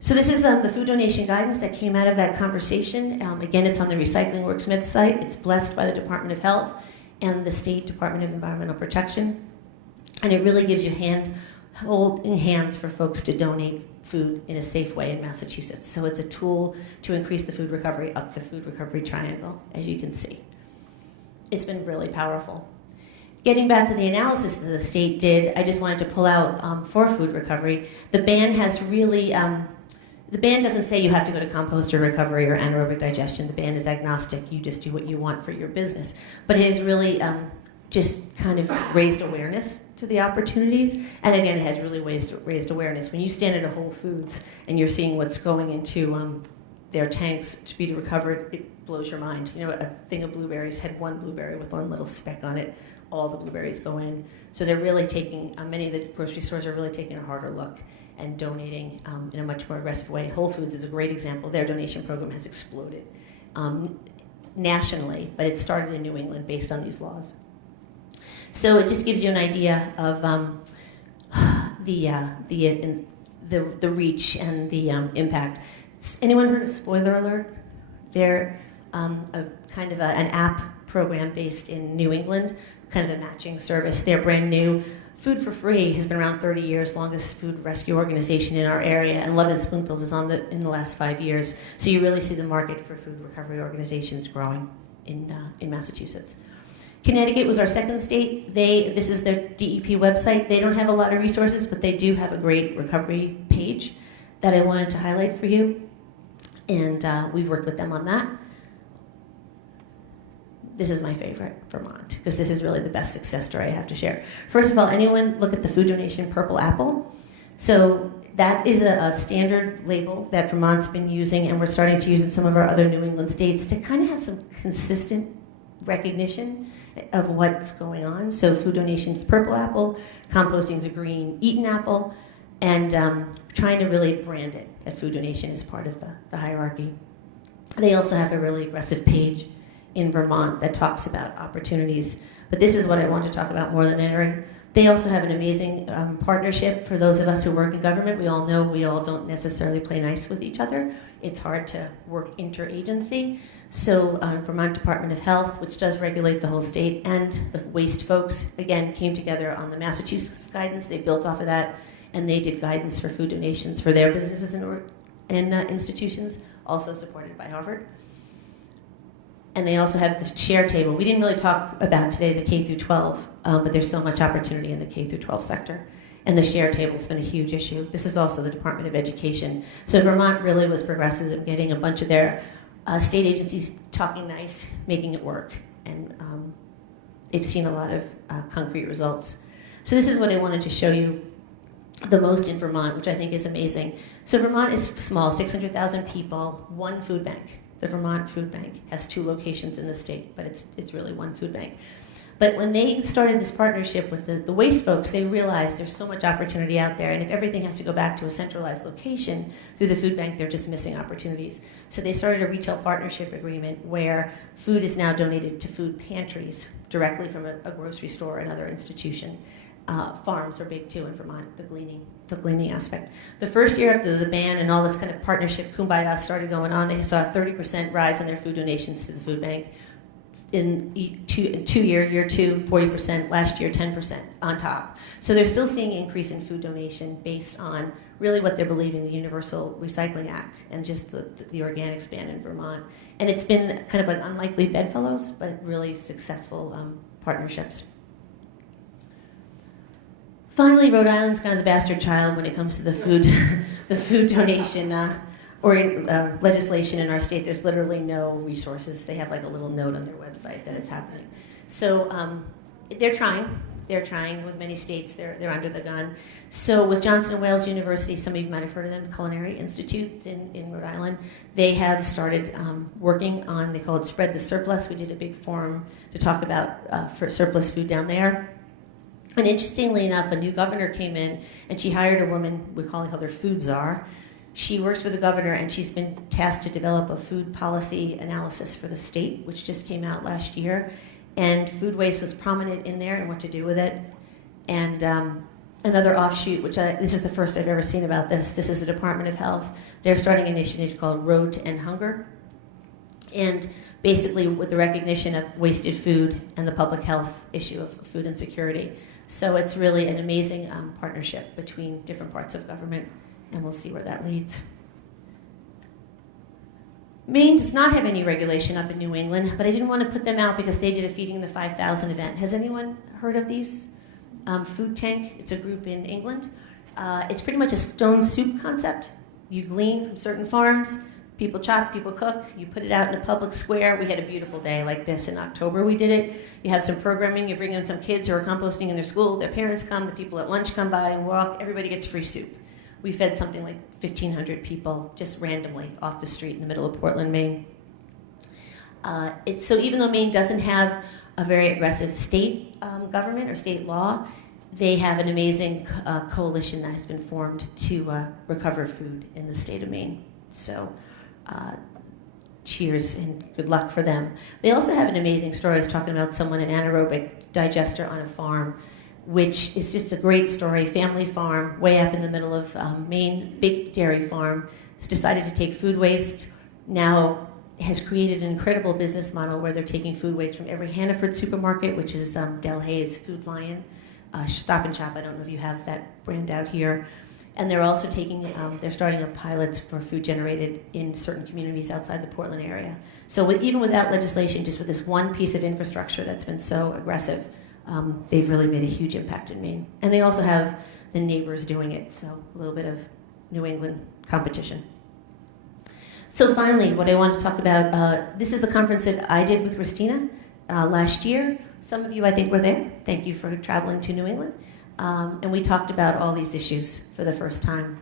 So this is the food donation guidance that came out of that conversation. Again, it's on the Recycling Worksmith site. It's blessed by the Department of Health and the State Department of Environmental Protection. And it really gives you hold in hand for folks to donate food in a safe way in Massachusetts. So it's a tool to increase the food recovery up the food recovery triangle, as you can see. It's been really powerful. Getting back to the analysis that the state did, I just wanted to pull out for food recovery. The ban has really, the ban doesn't say you have to go to composter recovery or anaerobic digestion. The ban is agnostic. You just do what you want for your business. But it has really just kind of raised awareness to the opportunities. And again, it has really raised awareness. When you stand at a Whole Foods and you're seeing what's going into their tanks to be recovered, it blows your mind. You know, a thing of blueberries had one blueberry with one little speck on it. All the blueberries go in. So they're really taking, many of the grocery stores are really taking a harder look and donating in a much more aggressive way. Whole Foods is a great example. Their donation program has exploded nationally, but it started in New England based on these laws. So it just gives you an idea of the reach and the impact. Anyone heard of Spoiler Alert? They're a kind of an app program based in New England, kind of a matching service. They're brand new. Food for Free has been around 30 years, longest food rescue organization in our area, and Love and Spoonfuls is in the last 5 years. So you really see the market for food recovery organizations growing in Massachusetts. Connecticut was our second state. This is their DEP website. They don't have a lot of resources, but they do have a great recovery page that I wanted to highlight for you. And we've worked with them on that. This is my favorite, Vermont, because this is really the best success story I have to share. First of all, anyone look at the food donation Purple Apple? So that is a standard label that Vermont's been using, and we're starting to use in some of our other New England states to kind of have some consistent recognition of what's going on. So food donations, Purple Apple, composting is a green Eaton apple, and trying to really brand it, that food donation is part of the hierarchy. They also have a really aggressive page in Vermont that talks about opportunities. But this is what I want to talk about more than ever. They also have an amazing partnership for those of us who work in government. We all know we all don't necessarily play nice with each other. It's hard to work interagency. So Vermont Department of Health, which does regulate the whole state, and the waste folks, again, came together on the Massachusetts guidance. They built off of that, and they did guidance for food donations for their businesses and institutions, also supported by Harvard. And they also have the share table. We didn't really talk about today the K through 12, but there's so much opportunity in the K through 12 sector. And the share table has been a huge issue. This is also the Department of Education. So Vermont really was progressive in getting a bunch of their state agencies talking nice, making it work. And they've seen a lot of concrete results. So this is what I wanted to show you the most in Vermont, which I think is amazing. So Vermont is small, 600,000 people, one food bank. The Vermont Food Bank has 2 locations in the state, but it's really one food bank. But when they started this partnership with the waste folks, they realized there's so much opportunity out there, and if everything has to go back to a centralized location through the food bank, they're just missing opportunities. So they started a retail partnership agreement where food is now donated to food pantries directly from a grocery store or another institution. Farms are big too in Vermont, the gleaning aspect. The first year after the ban and all this kind of partnership kumbaya started going on, they saw a 30% rise in their food donations to the food bank. In year 2, 40%, last year 10% on top. So they're still seeing an increase in food donation based on really what they're believing, the Universal Recycling Act and just the organics ban in Vermont. And it's been kind of like unlikely bedfellows, but really successful partnerships. Finally, Rhode Island's kind of the bastard child when it comes to the food donation legislation in our state. There's literally no resources. They have like a little note on their website that it's happening. So they're trying. They're trying with many states. They're under the gun. So with Johnson & Wales University, some of you might have heard of them, Culinary Institute in Rhode Island, they have started working on, they call it Spread the Surplus. We did a big forum to talk about for surplus food down there. And interestingly enough, a new governor came in, and she hired a woman, we're calling her their food czar. She works for the governor, and she's been tasked to develop a food policy analysis for the state, which just came out last year. And food waste was prominent in there and what to do with it. And another offshoot, which this is the first I've ever seen about this. This is the Department of Health. They're starting an initiative called Road to End Hunger. And basically with the recognition of wasted food and the public health issue of food insecurity. So it's really an amazing partnership between different parts of government, and we'll see where that leads. Maine does not have any regulation up in New England, but I didn't want to put them out because they did a Feeding the 5,000 event. Has anyone heard of these? Food Tank, it's a group in England. It's pretty much a stone soup concept. You glean from certain farms, People chop, people cook, you put it out in a public square. We had a beautiful day like this in October. We did it. You have some programming, you bring in some kids who are composting in their school, their parents come, the people at lunch come by and walk, everybody gets free soup. We fed something like 1,500 people just randomly off the street in the middle of Portland, Maine. So even though Maine doesn't have a very aggressive state government or state law, they have an amazing coalition that has been formed to recover food in the state of Maine. So cheers and good luck for them. They also have an amazing story. I was talking about someone, an anaerobic digester on a farm, which is just a great story. Family farm, way up in the middle of Maine, big dairy farm, has decided to take food waste, now has created an incredible business model where they're taking food waste from every Hannaford supermarket, which is Del Hay's Food Lion, Stop and Shop. I don't know if you have that brand out here. And they're also taking, they're starting up pilots for food generated in certain communities outside the Portland area. So even without legislation, just with this one piece of infrastructure that's been so aggressive, they've really made a huge impact in Maine. And they also have the neighbors doing it, so a little bit of New England competition. So finally, what I want to talk about, this is the conference that I did with Christina last year. Some of you, I think, were there. Thank you for traveling to New England. And we talked about all these issues for the first time.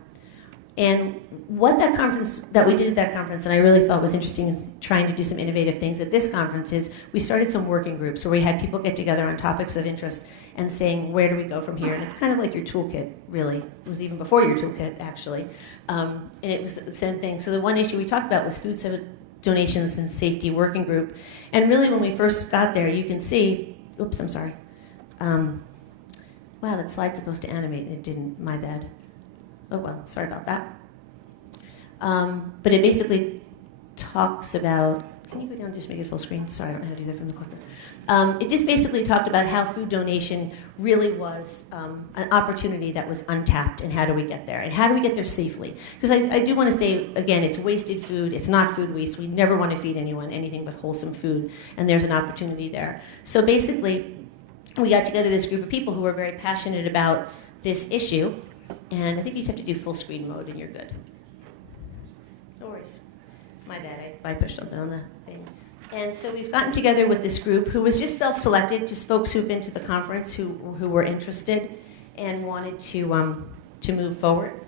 And what that conference, that we did at that conference, and I really thought was interesting in trying to do some innovative things at this conference, is we started some working groups where we had people get together on topics of interest and saying, where do we go from here? And it's kind of like your toolkit, really. It was even before your toolkit, actually. And it was the same thing. So the one issue we talked about was food donations and safety working group. And really when we first got there, you can see, oops, I'm sorry. Wow, that slide's supposed to animate, and it didn't. My bad. Oh, well, sorry about that. But it basically talks about, can you go down and just make it full screen? Sorry, I don't know how to do that from the clicker. It just basically talked about how food donation really was an opportunity that was untapped, and how do we get there? And how do we get there safely? Because I do want to say, again, it's wasted food. It's not food waste. We never want to feed anyone anything but wholesome food, and there's an opportunity there. So basically, we got together this group of people who were very passionate about this issue, and I think you just have to do full screen mode and you're good. No worries. My bad, I pushed something on the thing. And so we've gotten together with this group who was just self-selected, just folks who've been to the conference who were interested and wanted to move forward.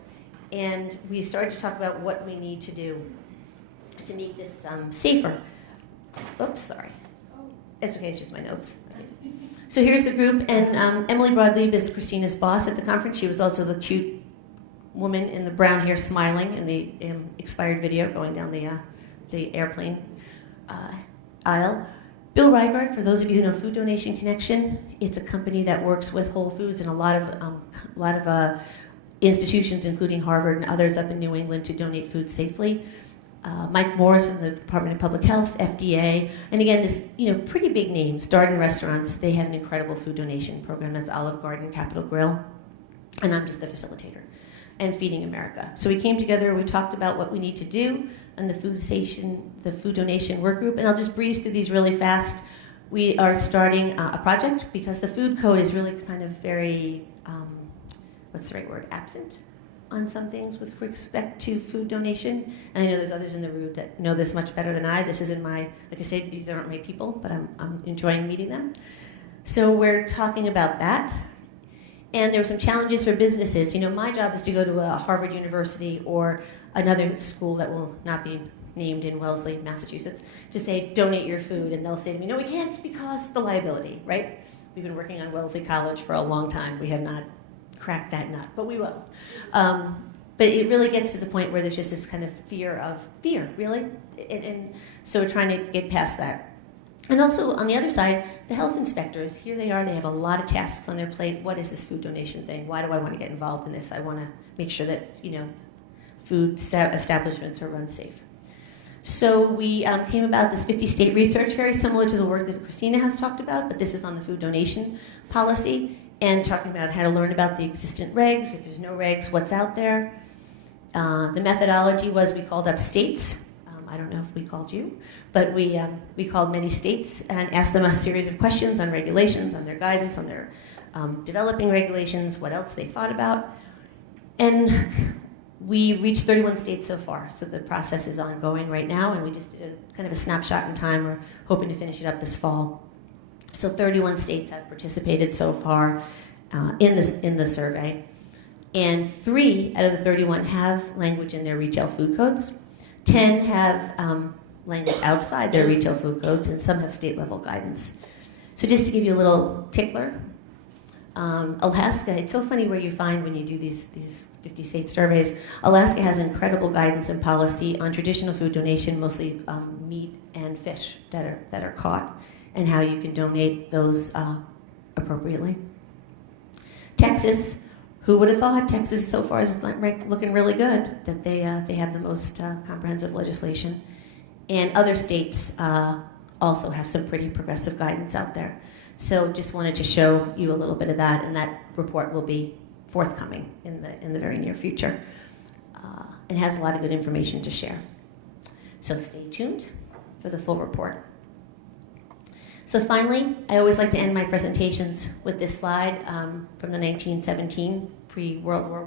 And we started to talk about what we need to do to make this safer. Oops, sorry. It's okay, it's just my notes. So here's the group, and Emily Broadleib is Christina's boss at the conference. She was also the cute woman in the brown hair smiling in the expired video going down the airplane aisle. Bill Reigard, for those of you who know Food Donation Connection, it's a company that works with Whole Foods and a lot of institutions, including Harvard and others up in New England, to donate food safely. Mike Morris from the Department of Public Health, FDA, and again, this pretty big names. Darden Restaurants, they have an incredible food donation program. That's Olive Garden, Capitol Grill, and I'm just the facilitator. And Feeding America. So we came together, we talked about what we need to do in the food donation work group, and I'll just breeze through these really fast. We are starting a project because the food code is really kind of very, what's the right word, absent on some things with respect to food donation. And I know there's others in the room that know this much better than I. This isn't like I said, these aren't my people, but I'm enjoying meeting them. So we're talking about that. And there were some challenges for businesses. My job is to go to a Harvard University or another school that will not be named in Wellesley, Massachusetts, to say, donate your food. And they'll say to me, no, we can't because the liability, right? We've been working on Wellesley College for a long time. We have not cracked that nut, but we will. But it really gets to the point where there's just this kind of fear, really? And so we're trying to get past that. And also, on the other side, the health inspectors, here they are, they have a lot of tasks on their plate. What is this food donation thing? Why do I want to get involved in this? I want to make sure that, food establishments are run safe. So we came about this 50-state research, very similar to the work that Christina has talked about, but this is on the food donation policy, and talking about how to learn about the existent regs, if there's no regs, what's out there. The methodology was we called up states. I don't know if we called you, but we called many states and asked them a series of questions on regulations, on their guidance, on their developing regulations, what else they thought about. And We reached 31 states so far, so the process is ongoing right now, and we just did a kind of a snapshot in time. We're hoping to finish it up this fall. So 31 states have participated so far in the survey, and 3 out of the 31 have language in their retail food codes. 10 have language outside their retail food codes, and some have state-level guidance. So just to give you a little tickler, Alaska, it's so funny where you find when you do these 50-state surveys, Alaska has incredible guidance and policy on traditional food donation, mostly meat and fish that are caught, and how you can donate those appropriately. Texas, who would have thought? Texas so far is looking really good, that they have the most comprehensive legislation. And other states also have some pretty progressive guidance out there. So just wanted to show you a little bit of that, and that report will be forthcoming in the very near future. It has a lot of good information to share. So stay tuned for the full report. So finally, I always like to end my presentations with this slide from the 1917, pre-World War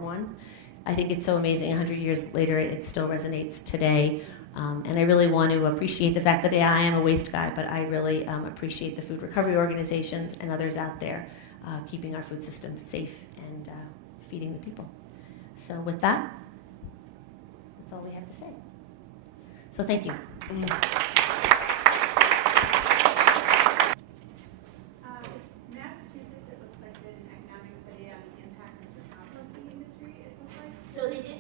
I. I think it's so amazing, 100 years later, it still resonates today. And I really want to appreciate the fact that I am a waste guy, but I really appreciate the food recovery organizations and others out there keeping our food system safe and feeding the people. So with that, that's all we have to say. So thank you. Massachusetts, it looks like did an economic study on the impact of the composting industry, it looks like. So they did,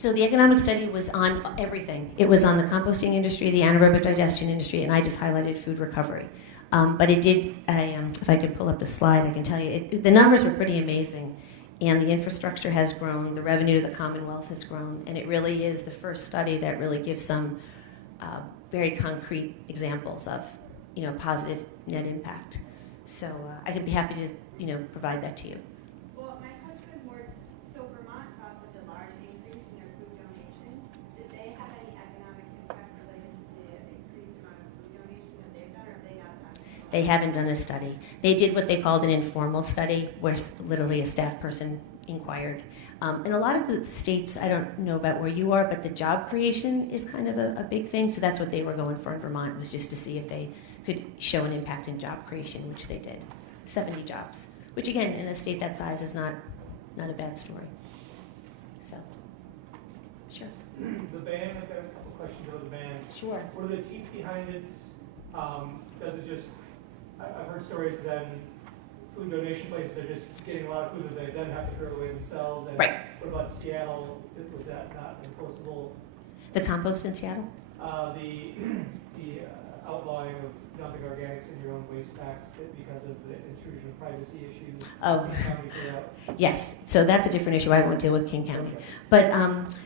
So the economic study was on everything. It was on the composting industry, the anaerobic digestion industry, and I just highlighted food recovery. But it did, if I could pull up the slide, I can tell you, the numbers were pretty amazing. And the infrastructure has grown, the revenue to the Commonwealth has grown, and it really is the first study that really gives some very concrete examples of, positive net impact. So I could be happy to, provide that to you. Well, my question is more, so Vermont saw such a large increase in their food donation. Did they have any economic impact related to the increased amount of food donation that they've done, or have they not done? They haven't done a study. They did what they called an informal study, where literally a staff person inquired. In a lot of the states, I don't know about where you are, but the job creation is kind of a big thing. So that's what they were going for in Vermont, was just to see if they could show an impact in job creation, which they did. 70 jobs, which again, in a state that size is not a bad story. So, sure. The ban, I've got a couple questions about the ban. Sure. What are the teeth behind it? Does it just, I've heard stories that food donation places are just getting a lot of food that they then have to throw away themselves. And right. What about Seattle? Was that not enforceable? The compost in Seattle? The outlawing of dumping organics in your own waste packs because of the intrusion of privacy issues. Oh, yes. So that's a different issue. I won't deal with King County. But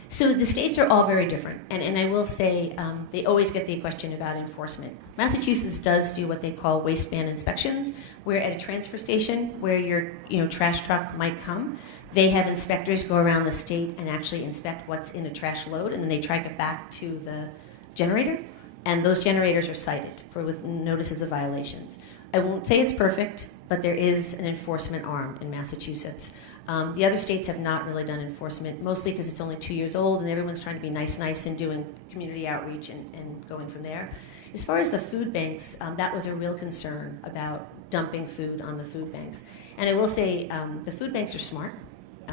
so the states are all very different. And I will say they always get the question about enforcement. Massachusetts does do what they call waistband inspections, where at a transfer station where your trash truck might come, they have inspectors go around the state and actually inspect what's in a trash load, and then they track it back to the generator. And those generators are cited with notices of violations. I won't say it's perfect, but there is an enforcement arm in Massachusetts. The other states have not really done enforcement, mostly because it's only 2 years old and everyone's trying to be nice and doing community outreach and going from there. As far as the food banks, that was a real concern about dumping food on the food banks. And I will say the food banks are smart.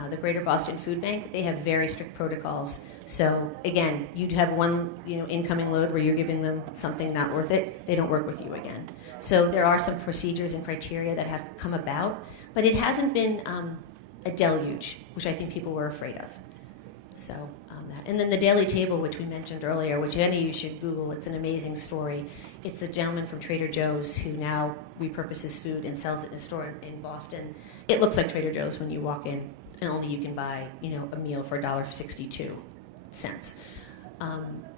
The Greater Boston Food Bank, they have very strict protocols. So again, you'd have one incoming load where you're giving them something not worth it, they don't work with you again. So there are some procedures and criteria that have come about, but it hasn't been a deluge, which I think people were afraid of. So that. And then the Daily Table, which we mentioned earlier, which any of you should Google, it's an amazing story. It's the gentleman from Trader Joe's who now repurposes food and sells it in a store in Boston. It looks like Trader Joe's when you walk in, and only you can buy, a meal for $1.62.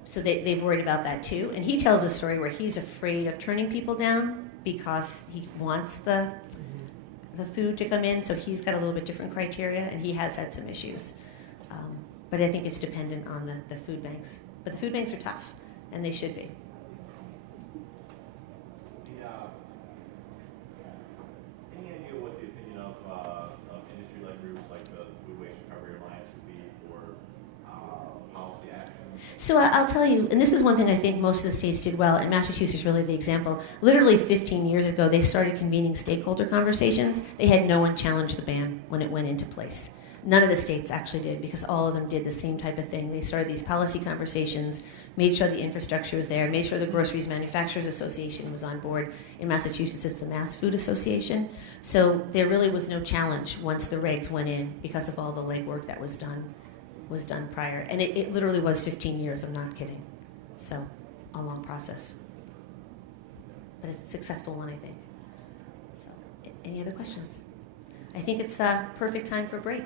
So they've worried about that too. And he tells a story where he's afraid of turning people down because he wants the food to come in. So he's got a little bit different criteria, and he has had some issues. But I think it's dependent on the food banks. But the food banks are tough, and they should be. Any idea what the opinion of industry-like groups like the food waste recovery So I'll tell you, and this is one thing I think most of the states did well, and Massachusetts is really the example. Literally 15 years ago, they started convening stakeholder conversations. They had no one challenge the ban when it went into place. None of the states actually did, because all of them did the same type of thing. They started these policy conversations, made sure the infrastructure was there, made sure the Groceries Manufacturers Association was on board. In Massachusetts, it's the Mass Food Association. So there really was no challenge once the regs went in because of all the legwork that was done prior. And it literally was 15 years, I'm not kidding. So, a long process. But it's a successful one, I think. So, any other questions? I think it's a perfect time for a break.